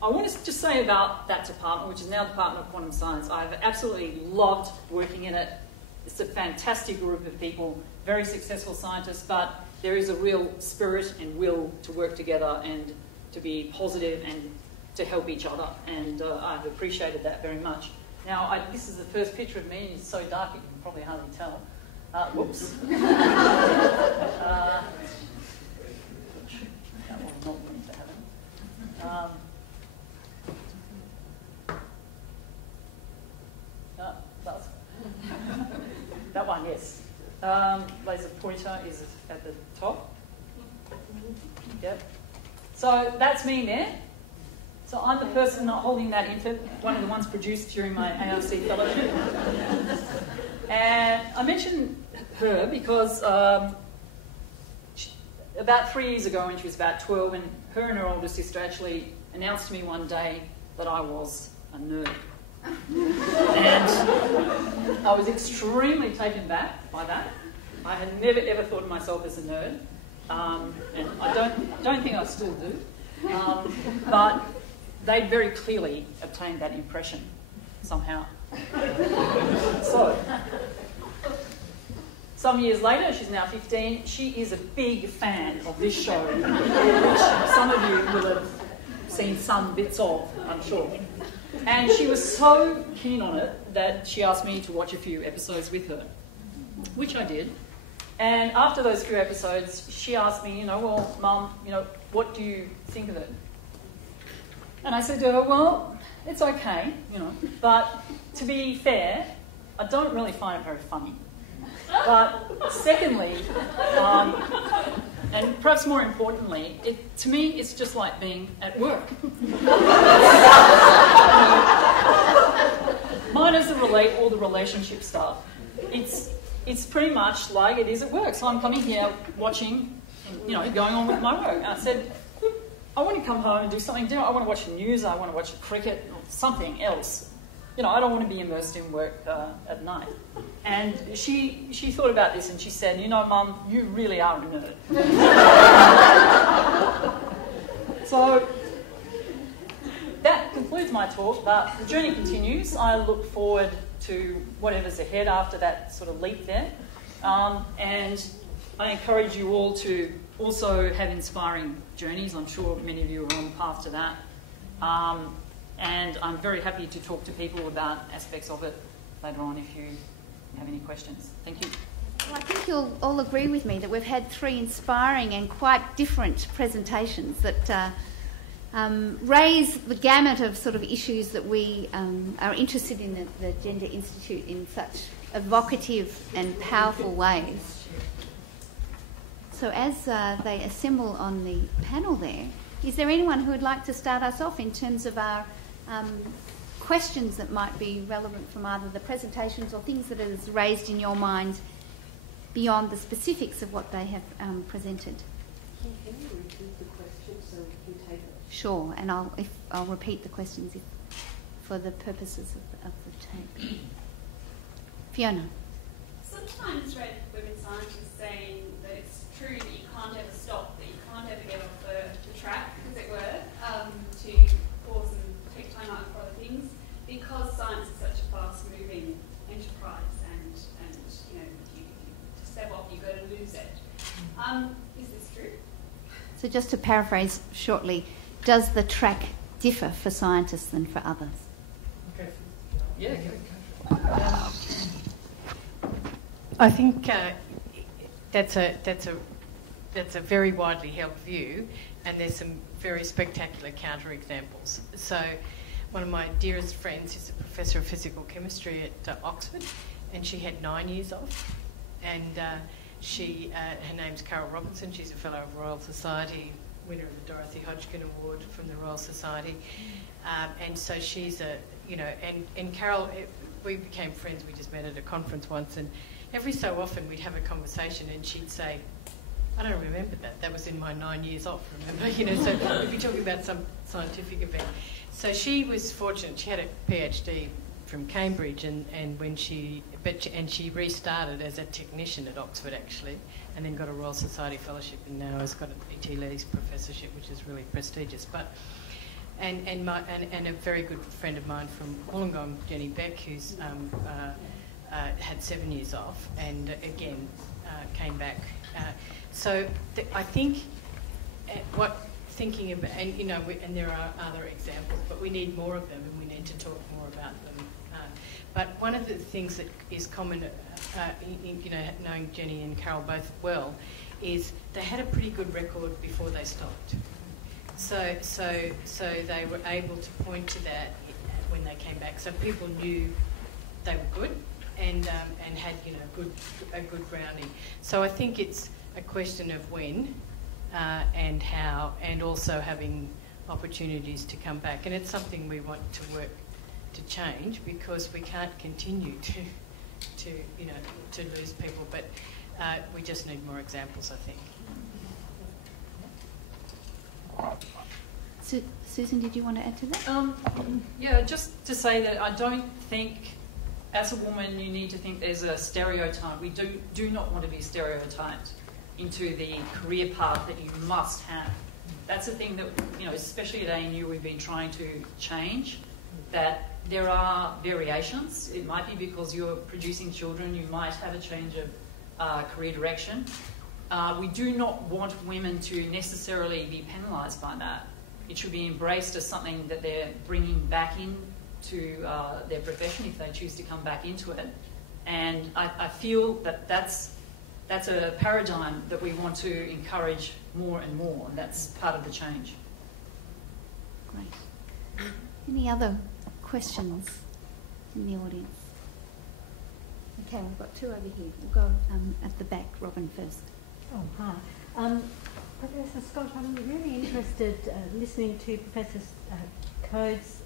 I want to just say about that department, which is now the Department of Quantum Science. I've absolutely loved working in it. It's a fantastic group of people, very successful scientists, but there is a real spirit and will to work together and to be positive and to help each other, and I've appreciated that very much. Now, this is the first picture of me, and it's so dark you can probably hardly tell. Whoops. That one not going to happen. That one, yes. Laser pointer is at the top. Yep. So that's me there. So I'm the person not holding that infant, one of the ones produced during my ARC fellowship. And I mentioned her because about 3 years ago, when she was about 12, and her and her older sister actually announced to me one day that I was a nerd. And I was extremely taken back by that. I had never ever thought of myself as a nerd, and I don't think I still do. But they very clearly obtained that impression somehow. So, some years later, she's now 15, she is a big fan of this show, which some of you will have seen some bits of, I'm sure. And she was so keen on it that she asked me to watch a few episodes with her, which I did. And after those few episodes, she asked me, well, Mum, what do you think of it? And I said to her, well, it's okay, but to be fair, I don't really find it very funny. But secondly, and perhaps more importantly, to me, it's just like being at work. Minus all the relationship stuff. It's pretty much like it is at work. So I'm coming here watching, going on with my work. And I said, I want to come home and do something different. I want to watch the news. I want to watch cricket or something else. I don't want to be immersed in work at night. And she thought about this and she said, Mum, you really are a nerd. So that concludes my talk, but the journey continues. I look forward to whatever's ahead after that sort of leap there. And I encourage you all to also have inspiring journeys. I'm sure many of you are on the path to that. And I'm very happy to talk to people about aspects of it later on if you have any questions. Thank you. Well, I think you'll all agree with me that we've had 3 inspiring and quite different presentations that raise the gamut of sort of issues that we are interested in at the Gender Institute in such evocative and powerful ways. So as they assemble on the panel there, is there anyone who would like to start us off in terms of our questions that might be relevant from either the presentations or things that is raised in your mind beyond the specifics of what they have presented? Can you repeat the question so we can take it? Sure, and I'll repeat the questions for the purposes of the tape. Fiona. Sometimes read women scientists saying that it's true that you can't ever stop, that you can't ever get off the track, as it were, to pause and take time out for other things, because science is such a fast-moving enterprise, and you to step off, you've got to lose it. Is this true? So just to paraphrase shortly, does the track differ for scientists than for others? Okay. Yeah. I think that's a very widely held view, and there's some very spectacular counterexamples. So one of my dearest friends is a professor of physical chemistry at Oxford, and she had 9 years off, and her name's Carol Robinson. She's a fellow of Royal Society, winner of the Dorothy Hodgkin Award from the Royal Society, and so she's and Carol, we became friends. We just met at a conference once, and every so often we'd have a conversation and she'd say, I don't remember that. That was in my 9 years off, remember? So we'd be talking about some scientific event. So she was fortunate. She had a PhD from Cambridge, and she restarted as a technician at Oxford, actually, and then got a Royal Society fellowship, and now has got an E.T. Lees professorship, which is really prestigious. But and a very good friend of mine from Wollongong, Jenny Beck, who's had 7 years off, and again came back. I think thinking about, and and there are other examples, but we need more of them, and we need to talk more about them. But one of the things that is common, knowing Jenny and Carol both well, is they had a pretty good record before they stopped. So they were able to point to that when they came back. So people knew they were good and had a good grounding. So I think it's a question of when and how, and also having opportunities to come back. And it's something we want to work to change, because we can't continue to lose people. But we just need more examples, I think. Susan, did you want to add to that? Yeah, just to say that I don't think, as a woman, you need to think there's a stereotype. We do not want to be stereotyped into the career path that you must have. That's the thing that, especially at ANU, we've been trying to change, that there are variations. It might be because you're producing children, you might have a change of career direction. We do not want women to necessarily be penalised by that. It should be embraced as something that they're bringing back into their profession if they choose to come back into it. And I feel that that's a paradigm that we want to encourage more and more, and that's part of the change. Great. Any other questions in the audience? Okay, we've got two over here. We'll go at the back. Robin first. Oh, hi. Professor Scott, I'm really interested listening to Professor Code's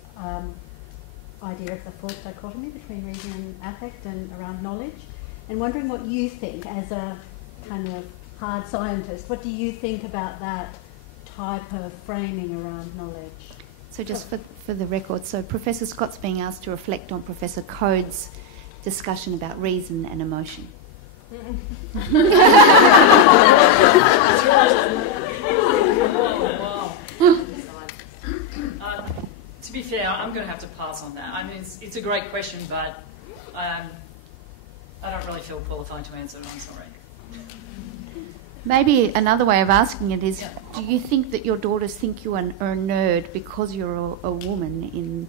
idea of the false dichotomy between reason and affect and around knowledge, and wondering what you think as a kind of hard scientist. What do you think about that type of framing around knowledge? So just for the record, so Professor Scott's being asked to reflect on Professor Code's discussion about reason and emotion. To be fair, I'm going to have to pass on that. I mean, it's a great question, but I don't really feel qualified to answer it. I'm sorry. Maybe another way of asking it is, do you think that your daughters think you are a nerd because you're a woman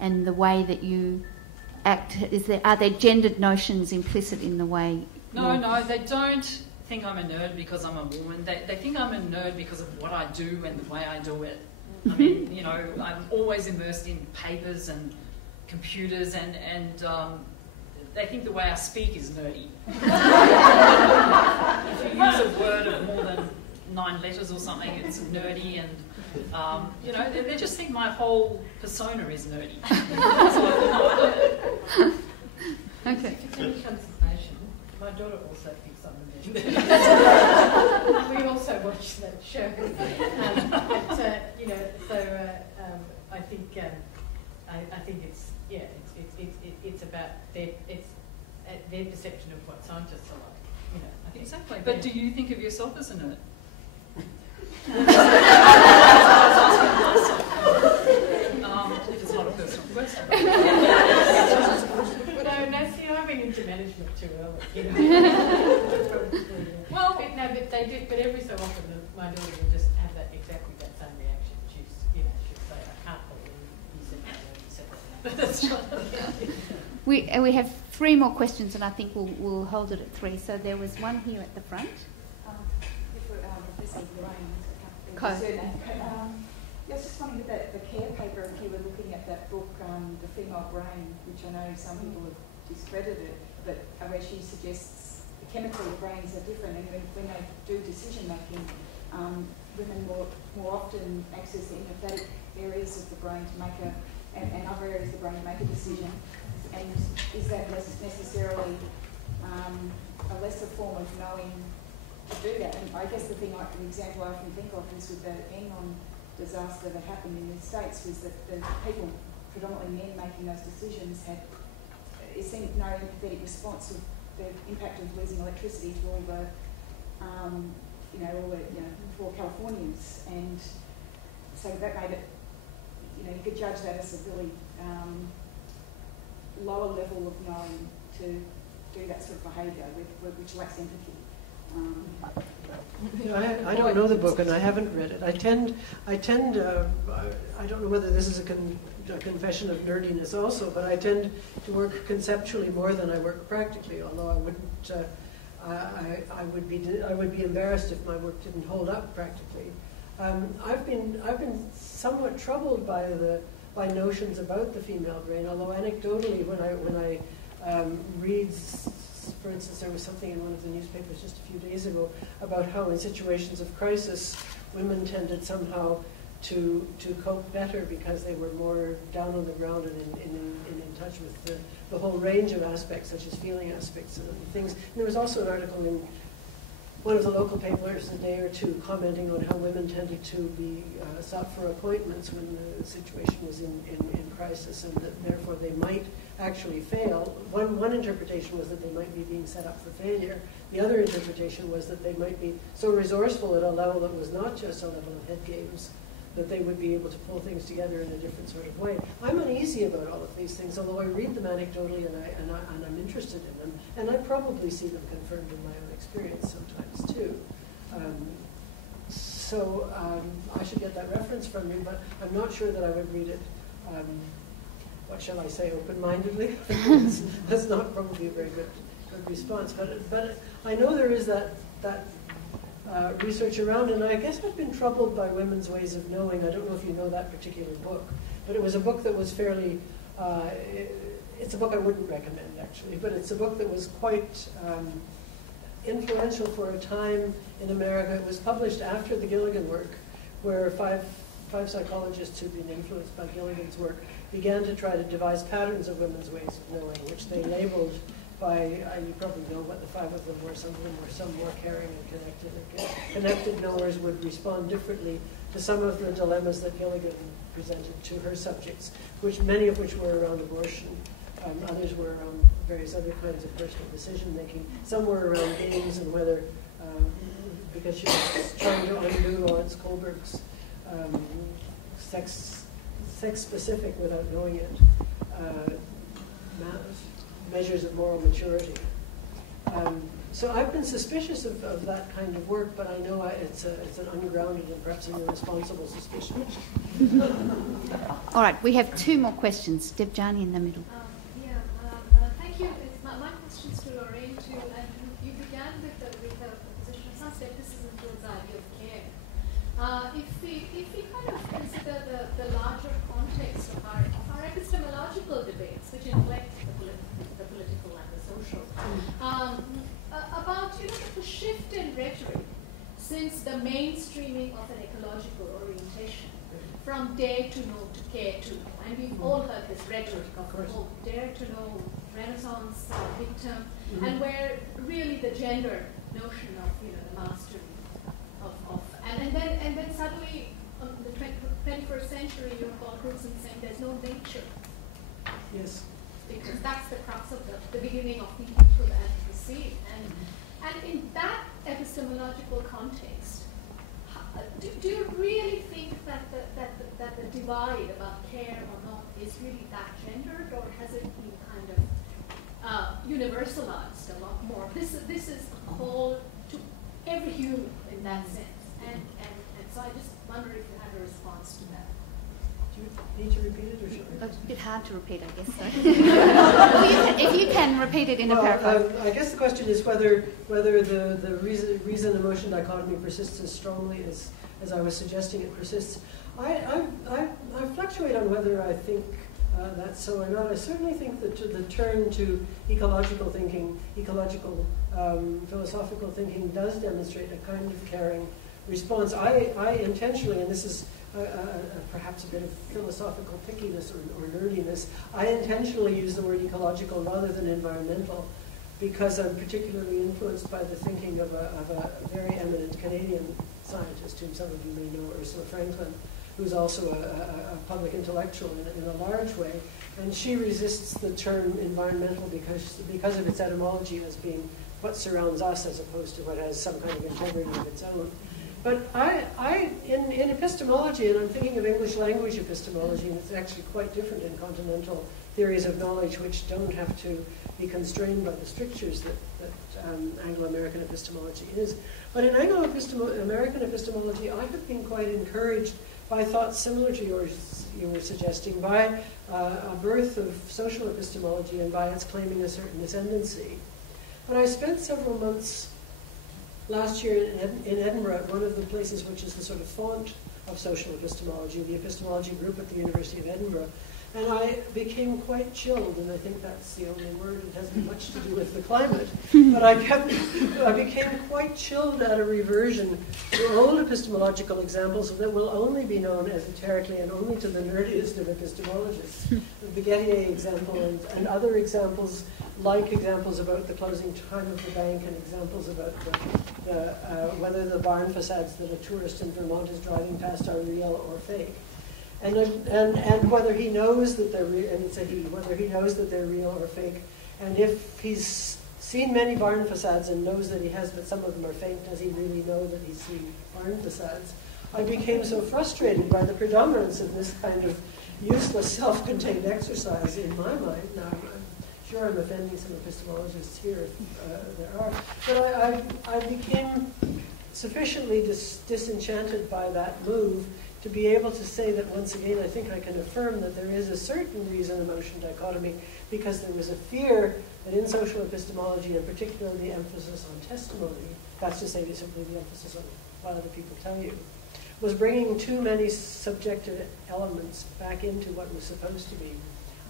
and the way that you act? Are there gendered notions implicit in the way? No, they don't think I'm a nerd because I'm a woman. They think I'm a nerd because of what I do and the way I do it. I mean, I'm always immersed in papers and computers, and they think the way I speak is nerdy. If you use a word of more than 9 letters or something, it's nerdy, and they just think my whole persona is nerdy. Okay. Any consultation, my daughter also thinks I'm a nerd. We also watch that show. I think it's about their perception of what scientists are like. I think Exactly. But do you think of yourself as a nerd? If it's not a personal question. I've been into management too early. Well, but they do. But every so often, my daughter will just have exactly that same reaction. She'll say, "I can't believe you said that." We have 3 more questions, and I think we'll hold it at 3. So there was one here at the front. Professor Lorraine, Code. I was just wondering about the care paper, if you were looking at that book, The Female Brain, which I know some people have discredited, but where she suggests the chemical brains are different, and when they do decision making, women more often access the empathetic areas of the brain to make and other areas of the brain to make a decision. And is that necessarily a lesser form of knowing to do that? And I guess the example I often think of is with the Enron disaster that happened in the States, was that the people, predominantly men, making those decisions it seemed no empathetic response of the impact of losing electricity to all the poor Californians, and so that made it, you could judge that as a really lower level of knowing to do that sort of behaviour which lacks empathy. I don't know the book, and I haven't read it. I don't know whether this is a confession of nerdiness also, but I tend to work conceptually more than I work practically, although I wouldn't, I would be embarrassed if my work didn't hold up practically. I've been somewhat troubled by notions about the female brain, although anecdotally when I read, for instance, there was something in one of the newspapers just a few days ago about how in situations of crisis women tended somehow to cope better because they were more down on the ground and in touch with the whole range of aspects, such as feeling aspects and things. And there was also an article in one of the local papers a day or two commenting on how women tended to be sought for appointments when the situation was in crisis, and that therefore they might actually fail. One interpretation was that they might be being set up for failure. The other interpretation was that they might be so resourceful at a level that was not just a level of head games, that they would be able to pull things together in a different sort of way. I'm uneasy about all of these things, although I read them anecdotally and I'm interested in them, and I probably see them confirmed in my own experience sometimes too. I should get that reference from you, but I'm not sure that I would read it, what shall I say, open-mindedly. That's not probably a very good response, but I know there is that research around, and I guess I've been troubled by women's ways of knowing. I don't know if you know that particular book, but it was a book that was fairly, it's a book I wouldn't recommend actually, but it's a book that was quite influential for a time in America. It was published after the Gilligan work, where five psychologists who'd been influenced by Gilligan's work began to try to devise patterns of women's ways of knowing, which they labeled by, you probably know what the five of them were. Some of them were some more caring and connected. Connected knowers would respond differently to some of the dilemmas that Gilligan presented to her subjects, many of which were around abortion. Others were around various other kinds of personal decision-making. Some were around games and whether, because she was trying to undo Lawrence Kohlberg's sex-specific, without knowing it, measures of moral maturity. So I've been suspicious of that kind of work, but I know it's an ungrounded and perhaps an irresponsible suspicion. All right, we have two more questions. Debjani in the middle. Thank you. My question's to Lorraine too. And you began with a position of some skepticism towards the idea of care. If we kind of consider the larger context of our epistemological debates, which inflect the political and the social, about the shift in rhetoric since the mainstreaming of an ecological orientation, from dare to know to care to know, and we've all heard this rhetoric of dare to know, Renaissance, victim, and where really the gender notion of the mastery of and then suddenly the 21st century you have Paul Crutzen saying there's no nature. Yes. Because that's the crux of the beginning of the equal and perceived. And in that epistemological context, do you really think that the divide about care or not is really that gendered, or has it been kind of universalized a lot more? This is a call to every human in that sense. And so I just wonder if you had a response to that. Do you need to repeat it, or should I? It's a bit hard to repeat, I guess. So. If you can repeat it in a paragraph. I guess the question is whether the reason-emotion dichotomy persists as strongly as I was suggesting it persists. I fluctuate on whether I think that's so or not. I certainly think that the turn to ecological thinking, philosophical thinking does demonstrate a kind of caring response. I intentionally, and this is perhaps a bit of philosophical pickiness or nerdiness, I intentionally use the word ecological rather than environmental because I'm particularly influenced by the thinking of a very eminent Canadian scientist whom some of you may know, Ursula Franklin, who's also a public intellectual in a large way. And she resists the term environmental because of its etymology as being what surrounds us as opposed to what has some kind of integrity of its own. But in epistemology, and I'm thinking of English language epistemology, and it's actually quite different in continental theories of knowledge, which don't have to be constrained by the strictures that Anglo-American epistemology is. But in Anglo-American epistemology, I have been quite encouraged by thoughts similar to yours, you were suggesting, by a birth of social epistemology and by its claiming a certain ascendancy. But I spent several months last year in Edinburgh, at one of the places which is the sort of font of social epistemology, the epistemology group at the University of Edinburgh. And I became quite chilled, and I think that's the only word. It hasn't much to do with the climate. But I became quite chilled at a reversion to old epistemological examples that will only be known esoterically and only to the nerdiest of epistemologists. The Begettier example and other examples, like examples about the closing time of the bank and examples about whether the barn facades that a tourist in Vermont is driving past are real or fake. And whether he knows that they're real, and it's a he, whether he knows that they're real or fake, and if he's seen many barn facades and knows that he has, but some of them are fake, does he really know that he's seen barn facades? I became so frustrated by the predominance of this kind of useless self-contained exercise in my mind. Now, I'm sure I'm offending some epistemologists here if there are, but I became sufficiently disenchanted by that move to be able to say that once again, I think I can affirm that there is a certain reason-emotion dichotomy, because there was a fear that in social epistemology, and particularly the emphasis on testimony, that's to say simply the emphasis on what other people tell you, was bringing too many subjective elements back into what was supposed to be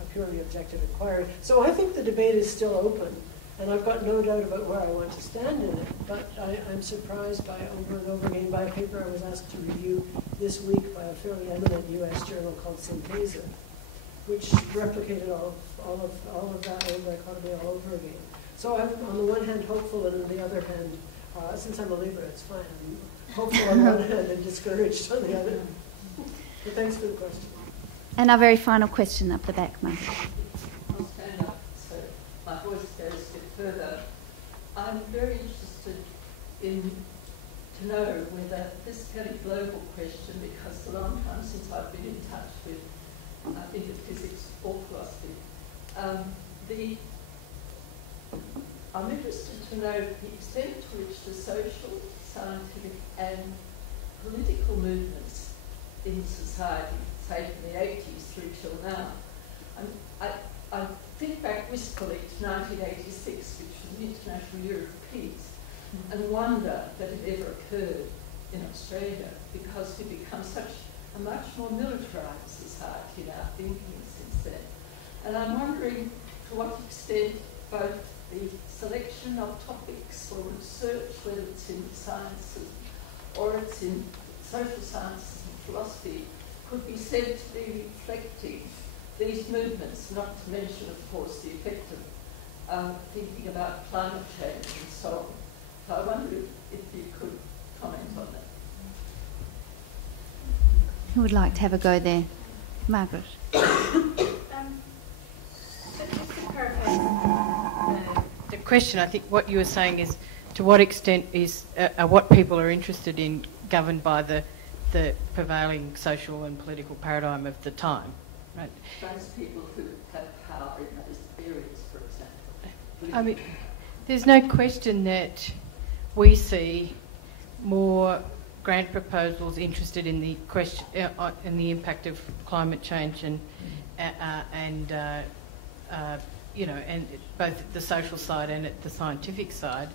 a purely objective inquiry. So I think the debate is still open, and I've got no doubt about where I want to stand in it, but I'm surprised by over and over again by a paper I was asked to review this week by a fairly eminent U.S. journal called Synthesa, which replicated all of that old dichotomy all over again. So I'm on the one hand hopeful, and on the other hand, since I'm a Libra, it's fine. I'm hopeful on one hand and discouraged on the other. But thanks for the question. And our very final question up the back, Margaret. I'll stand up so my voice goes a bit further. I'm very interested to know whether this fairly global question, because it's a long time since I've been in touch with either physics or philosophy, I'm interested to know the extent to which the social, scientific and political movements in society, say from the 80s through till now, I think back wistfully to 1986, which was the International Year of Peace, and wonder that it ever occurred in Australia, because we've become such a much more militarised society in our thinking since then. And I'm wondering to what extent both the selection of topics for research, whether it's in sciences or it's in social sciences and philosophy, could be said to be reflecting these movements, not to mention, of course, the effect of thinking about climate change and so on. So I wonder if you could comment on that. Who would like to have a go there? Margaret. Just to clarify the question, I think what you were saying is to what extent is what people are interested in governed by the prevailing social and political paradigm of the time, right? Those people who have power in those areas, for example. I mean, there's no question that we see more grant proposals interested in the question in the impact of climate change and you know, and both at the social side and at the scientific side,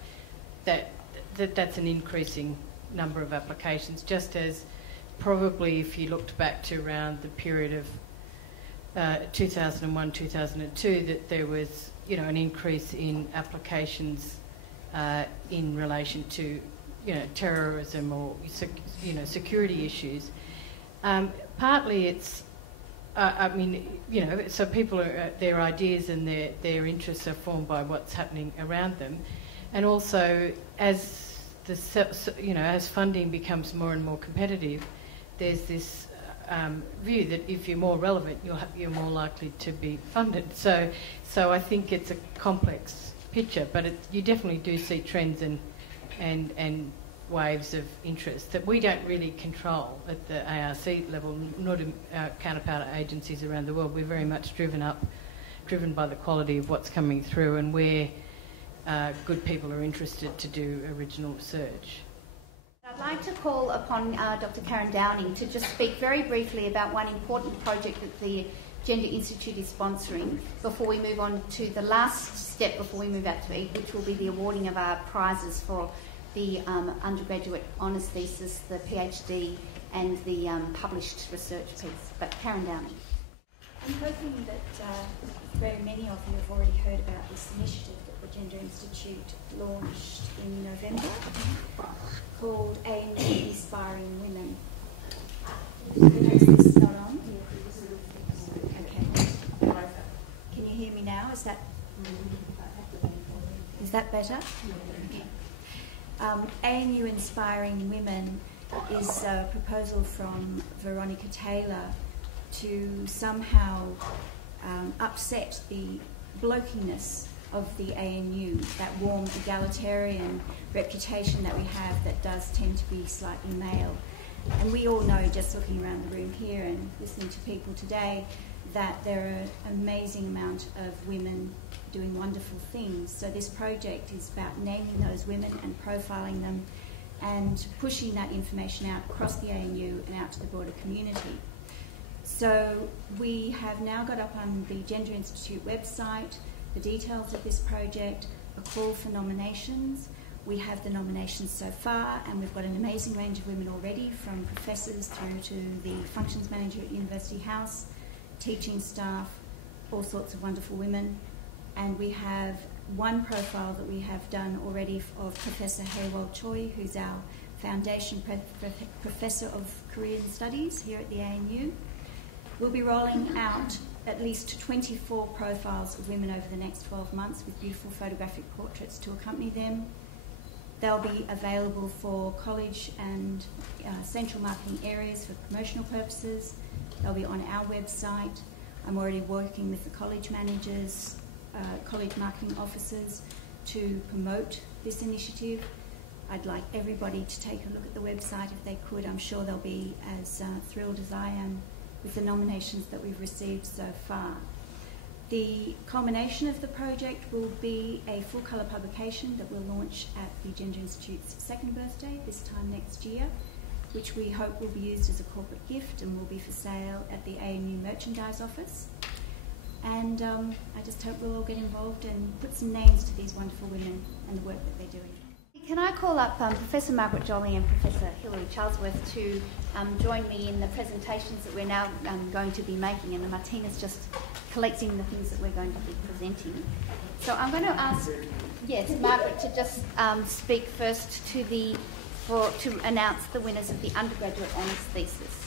that's an increasing number of applications. Just as probably if you looked back to around the period of 2001, 2002, that there was, you know, an increase in applications in relation to, you know, terrorism or, you know, security issues. Partly it's, I mean, you know, so people are, their ideas and their interests are formed by what's happening around them, and also as you know, as funding becomes more and more competitive, there's this view that if you're more relevant, you're more likely to be funded. So I think it's a complex picture, but you definitely do see trends and waves of interest that we don't really control at the ARC level, nor do our counterpart agencies around the world. We're very much driven by the quality of what's coming through and where good people are interested to do original research. I'd like to call upon Dr. Karen Downing to just speak very briefly about one important project that the Gender Institute is sponsoring before we move on to the last step before we move out to eat, which will be the awarding of our prizes for the undergraduate honours thesis, the PhD, and the published research piece. But Karen Downey. I'm hoping that very many of you have already heard about this initiative that the Gender Institute launched in November called ANU Inspiring Women. Is this not on? Okay. Can you hear me now? Is that better? Okay. ANU Inspiring Women is a proposal from Veronica Taylor to somehow upset the blokiness of the ANU, that warm egalitarian reputation that we have that does tend to be slightly male. And we all know, just looking around the room here and listening to people today, that there are an amazing amount of women doing wonderful things. So this project is about naming those women and profiling them and pushing that information out across the ANU and out to the broader community. So we have now got up on the Gender Institute website the details of this project, a call for nominations. We have the nominations so far, and we've got an amazing range of women already, from professors through to the functions manager at University House, teaching staff, all sorts of wonderful women. And we have one profile that we have done already of Professor Haywal Choi, who's our Foundation Professor of Korean Studies here at the ANU. We'll be rolling out at least 24 profiles of women over the next 12 months with beautiful photographic portraits to accompany them. They'll be available for college and central marketing areas for promotional purposes. They'll be on our website. I'm already working with the college managers, college marketing officers to promote this initiative. I'd like everybody to take a look at the website if they could. I'm sure they'll be as thrilled as I am with the nominations that we've received so far. The culmination of the project will be a full colour publication that will launch at the Gender Institute's second birthday this time next year, which we hope will be used as a corporate gift and will be for sale at the ANU merchandise office. And I just hope we'll all get involved and put some names to these wonderful women and the work that they're doing. Can I call up Professor Margaret Jolly and Professor Hilary Charlesworth to join me in the presentations that we're now going to be making, and Martina's just collecting the things that we're going to be presenting. So I'm going to ask, yes, Margaret to just speak first to announce the winners of the undergraduate honours thesis.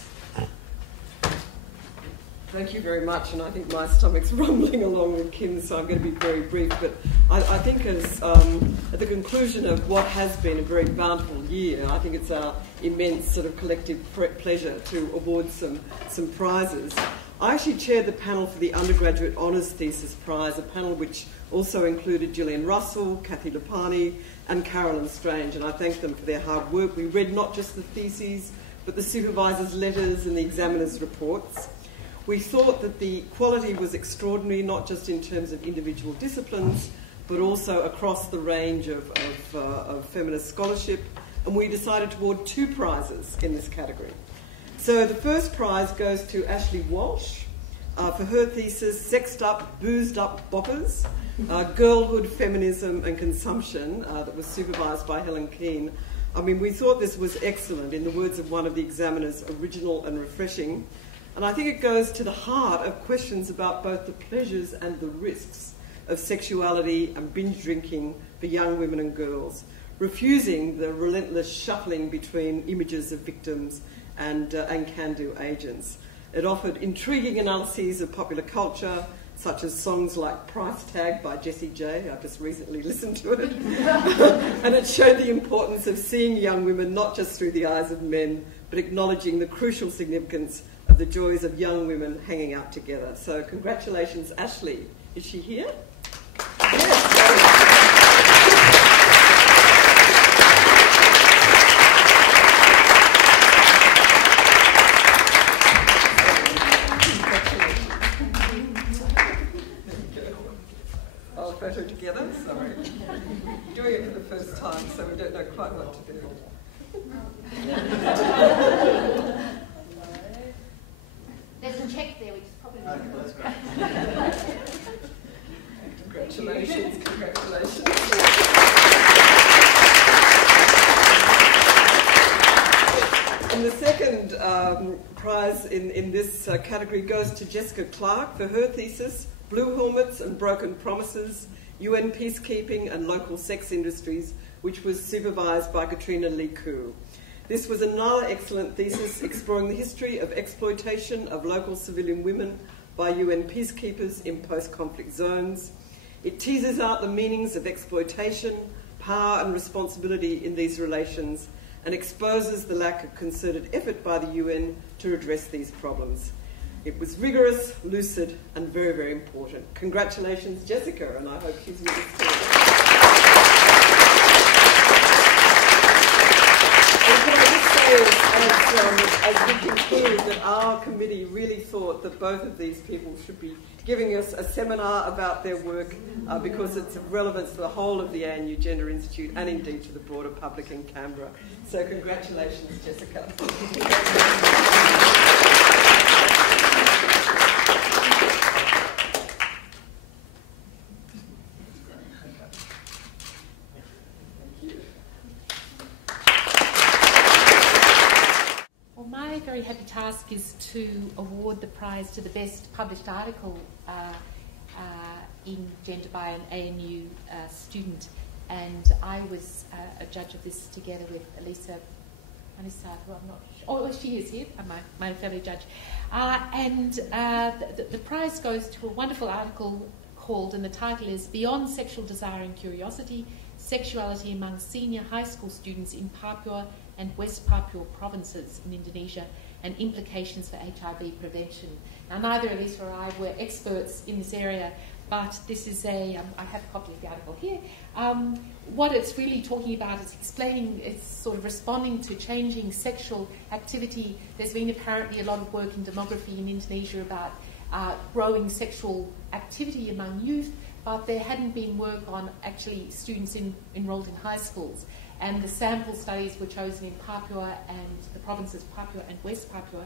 Thank you very much, and I think my stomach's rumbling along with Kim's, so I'm going to be very brief. But I think as at the conclusion of what has been a very bountiful year, I think it's our immense sort of collective pleasure to award some prizes. I actually chaired the panel for the undergraduate honours thesis prize, a panel which also included Gillian Russell, Kathy Lupani, and Carolyn Strange, and I thank them for their hard work. We read not just the theses, but the supervisor's letters and the examiner's reports. We thought that the quality was extraordinary, not just in terms of individual disciplines, but also across the range of feminist scholarship, and we decided to award 2 prizes in this category. So the first prize goes to Ashley Walsh for her thesis, Sexed Up, Boozed Up Boppers, Girlhood, Feminism and Consumption, that was supervised by Helen Keane. I mean, we thought this was excellent, in the words of one of the examiners, original and refreshing. And I think it goes to the heart of questions about both the pleasures and the risks of sexuality and binge drinking for young women and girls, refusing the relentless shuffling between images of victims and can-do agents. It offered intriguing analyses of popular culture, such as songs like Price Tag by Jessie J. I just recently listened to it. And it showed the importance of seeing young women not just through the eyes of men, but acknowledging the crucial significance of the joys of young women hanging out together. So congratulations, Ashley. Is she here? Yes. I'll photo together, sorry. Doing it for the first time, so we don't know quite what to do. There's a check there, which is probably not that's great. Congratulations, congratulations. And the second prize in this category goes to Jessica Clark for her thesis, Blue Helmets and Broken Promises, UN Peacekeeping and Local Sex Industries, which was supervised by Katrina Lee Koo. This was another excellent thesis exploring the history of exploitation of local civilian women by UN peacekeepers in post-conflict zones. It teases out the meanings of exploitation, power and responsibility in these relations, and exposes the lack of concerted effort by the UN to address these problems. It was rigorous, lucid, and very, very important. Congratulations, Jessica, and I hope she's with us today. And can I just say, as we conclude, that our committee really thought that both of these people should be giving us a seminar about their work because it's of relevance to the whole of the ANU Gender Institute and indeed to the broader public in Canberra. So congratulations, Jessica. Well, my very happy task is to award the prize to the best published article in gender by an ANU student, and I was a judge of this together with Elisa, who I'm not sure, oh she is here, my fellow judge, and the prize goes to a wonderful article called, and the title is Beyond Sexual Desire and Curiosity, Sexuality Among Senior High School Students in Papua and West Papua provinces in Indonesia and Implications for HIV Prevention. Now, neither Elisa or I were experts in this area, but this is I have a copy of the article here. What it's really talking about is explaining, it's sort of responding to changing sexual activity. There's been apparently a lot of work in demography in Indonesia about growing sexual activity among youth, but there hadn't been work on actually students enrolled in high schools. And the sample studies were chosen in Papua and the provinces Papua and West Papua.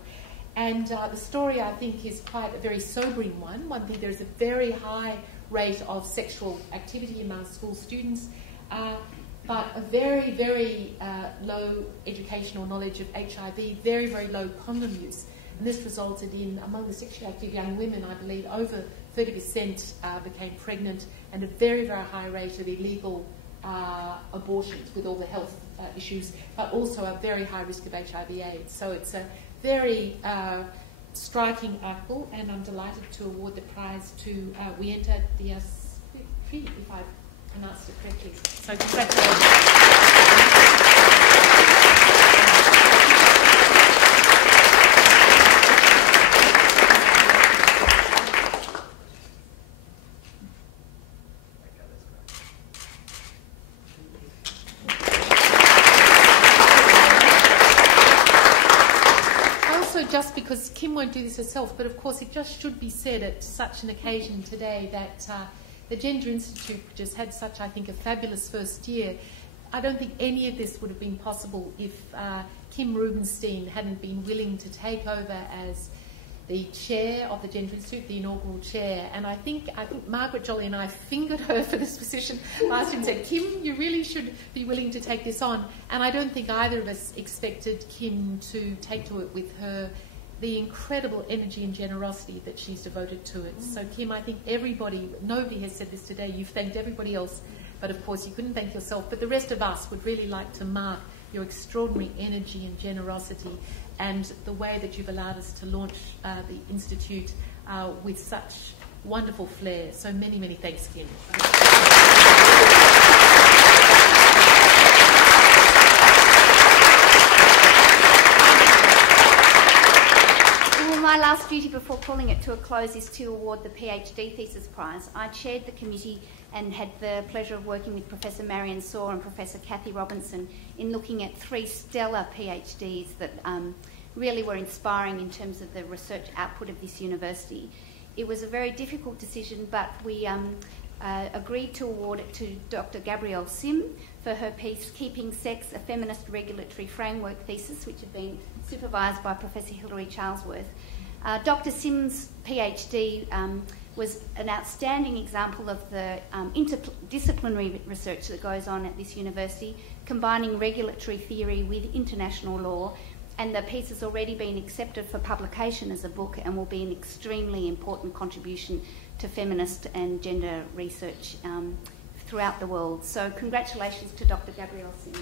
And the story, I think, is quite a very sobering one. One thing, there's a very high rate of sexual activity among school students, but a very, very low educational knowledge of HIV, very, very low condom use. And this resulted in, among the sexually active young women, I believe over 30% became pregnant, and a very, very high rate of illegal abortions with all the health issues, but also a very high risk of HIV/AIDS. So it's a very striking article, and I'm delighted to award the prize to Wienta Dias-Fi, if I've pronounced it correctly. So congratulations. Just because Kim won't do this herself, but of course it just should be said at such an occasion today that the Gender Institute just had such, I think, a fabulous first year. I don't think any of this would have been possible if Kim Rubenstein hadn't been willing to take over as the chair of the Gender Institute, the inaugural chair. And I think Margaret Jolly and I fingered her for this position last year and said, Kim, you really should be willing to take this on. And I don't think either of us expected Kim to take to it with her the incredible energy and generosity that she's devoted to it. So Kim, I think nobody has said this today, you've thanked everybody else, but of course you couldn't thank yourself, but the rest of us would really like to mark your extraordinary energy and generosity and the way that you've allowed us to launch the Institute with such wonderful flair. So many, many thanks, Kim. My last duty before calling it to a close is to award the PhD thesis prize. I chaired the committee and had the pleasure of working with Professor Marion Saw and Professor Kathy Robinson in looking at 3 stellar PhDs that really were inspiring in terms of the research output of this university. It was a very difficult decision, but we agreed to award it to Dr. Gabrielle Sim for her piece, Keeping Sex, a Feminist Regulatory Framework thesis, which had been supervised by Professor Hilary Charlesworth. Dr. Sim's PhD was an outstanding example of the interdisciplinary research that goes on at this university, combining regulatory theory with international law and the piece has already been accepted for publication as a book and will be an extremely important contribution to feminist and gender research throughout the world. So congratulations to Dr. Gabrielle Singh.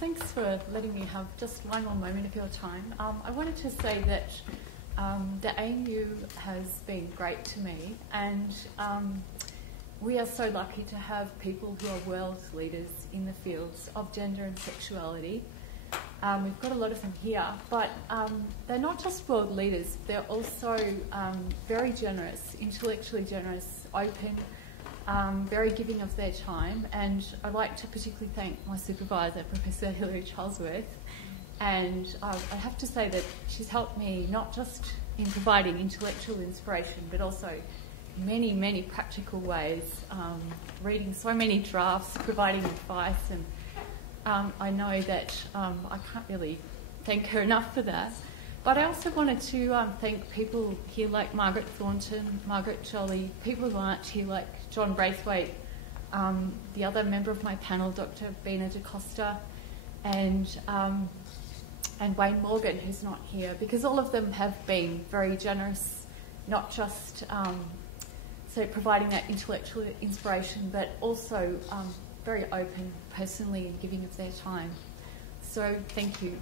Thanks for letting me have just one more moment of your time. I wanted to say that the ANU has been great to me, and we are so lucky to have people who are world leaders in the fields of gender and sexuality. We've got a lot of them here, but they're not just world leaders, they're also very generous, intellectually generous, open, very giving of their time, and I'd like to particularly thank my supervisor, Professor Hilary Charlesworth, and I have to say that she's helped me not just in providing intellectual inspiration, but also many, many practical ways, reading so many drafts, providing advice, and I know that I can't really thank her enough for that. But I also wanted to thank people here like Margaret Thornton, Margaret Jolly, people who aren't here like John Braithwaite, the other member of my panel, Dr. Bina DaCosta, and Wayne Morgan, who's not here, because all of them have been very generous, not just providing that intellectual inspiration, but also very open personally in giving of their time. So thank you.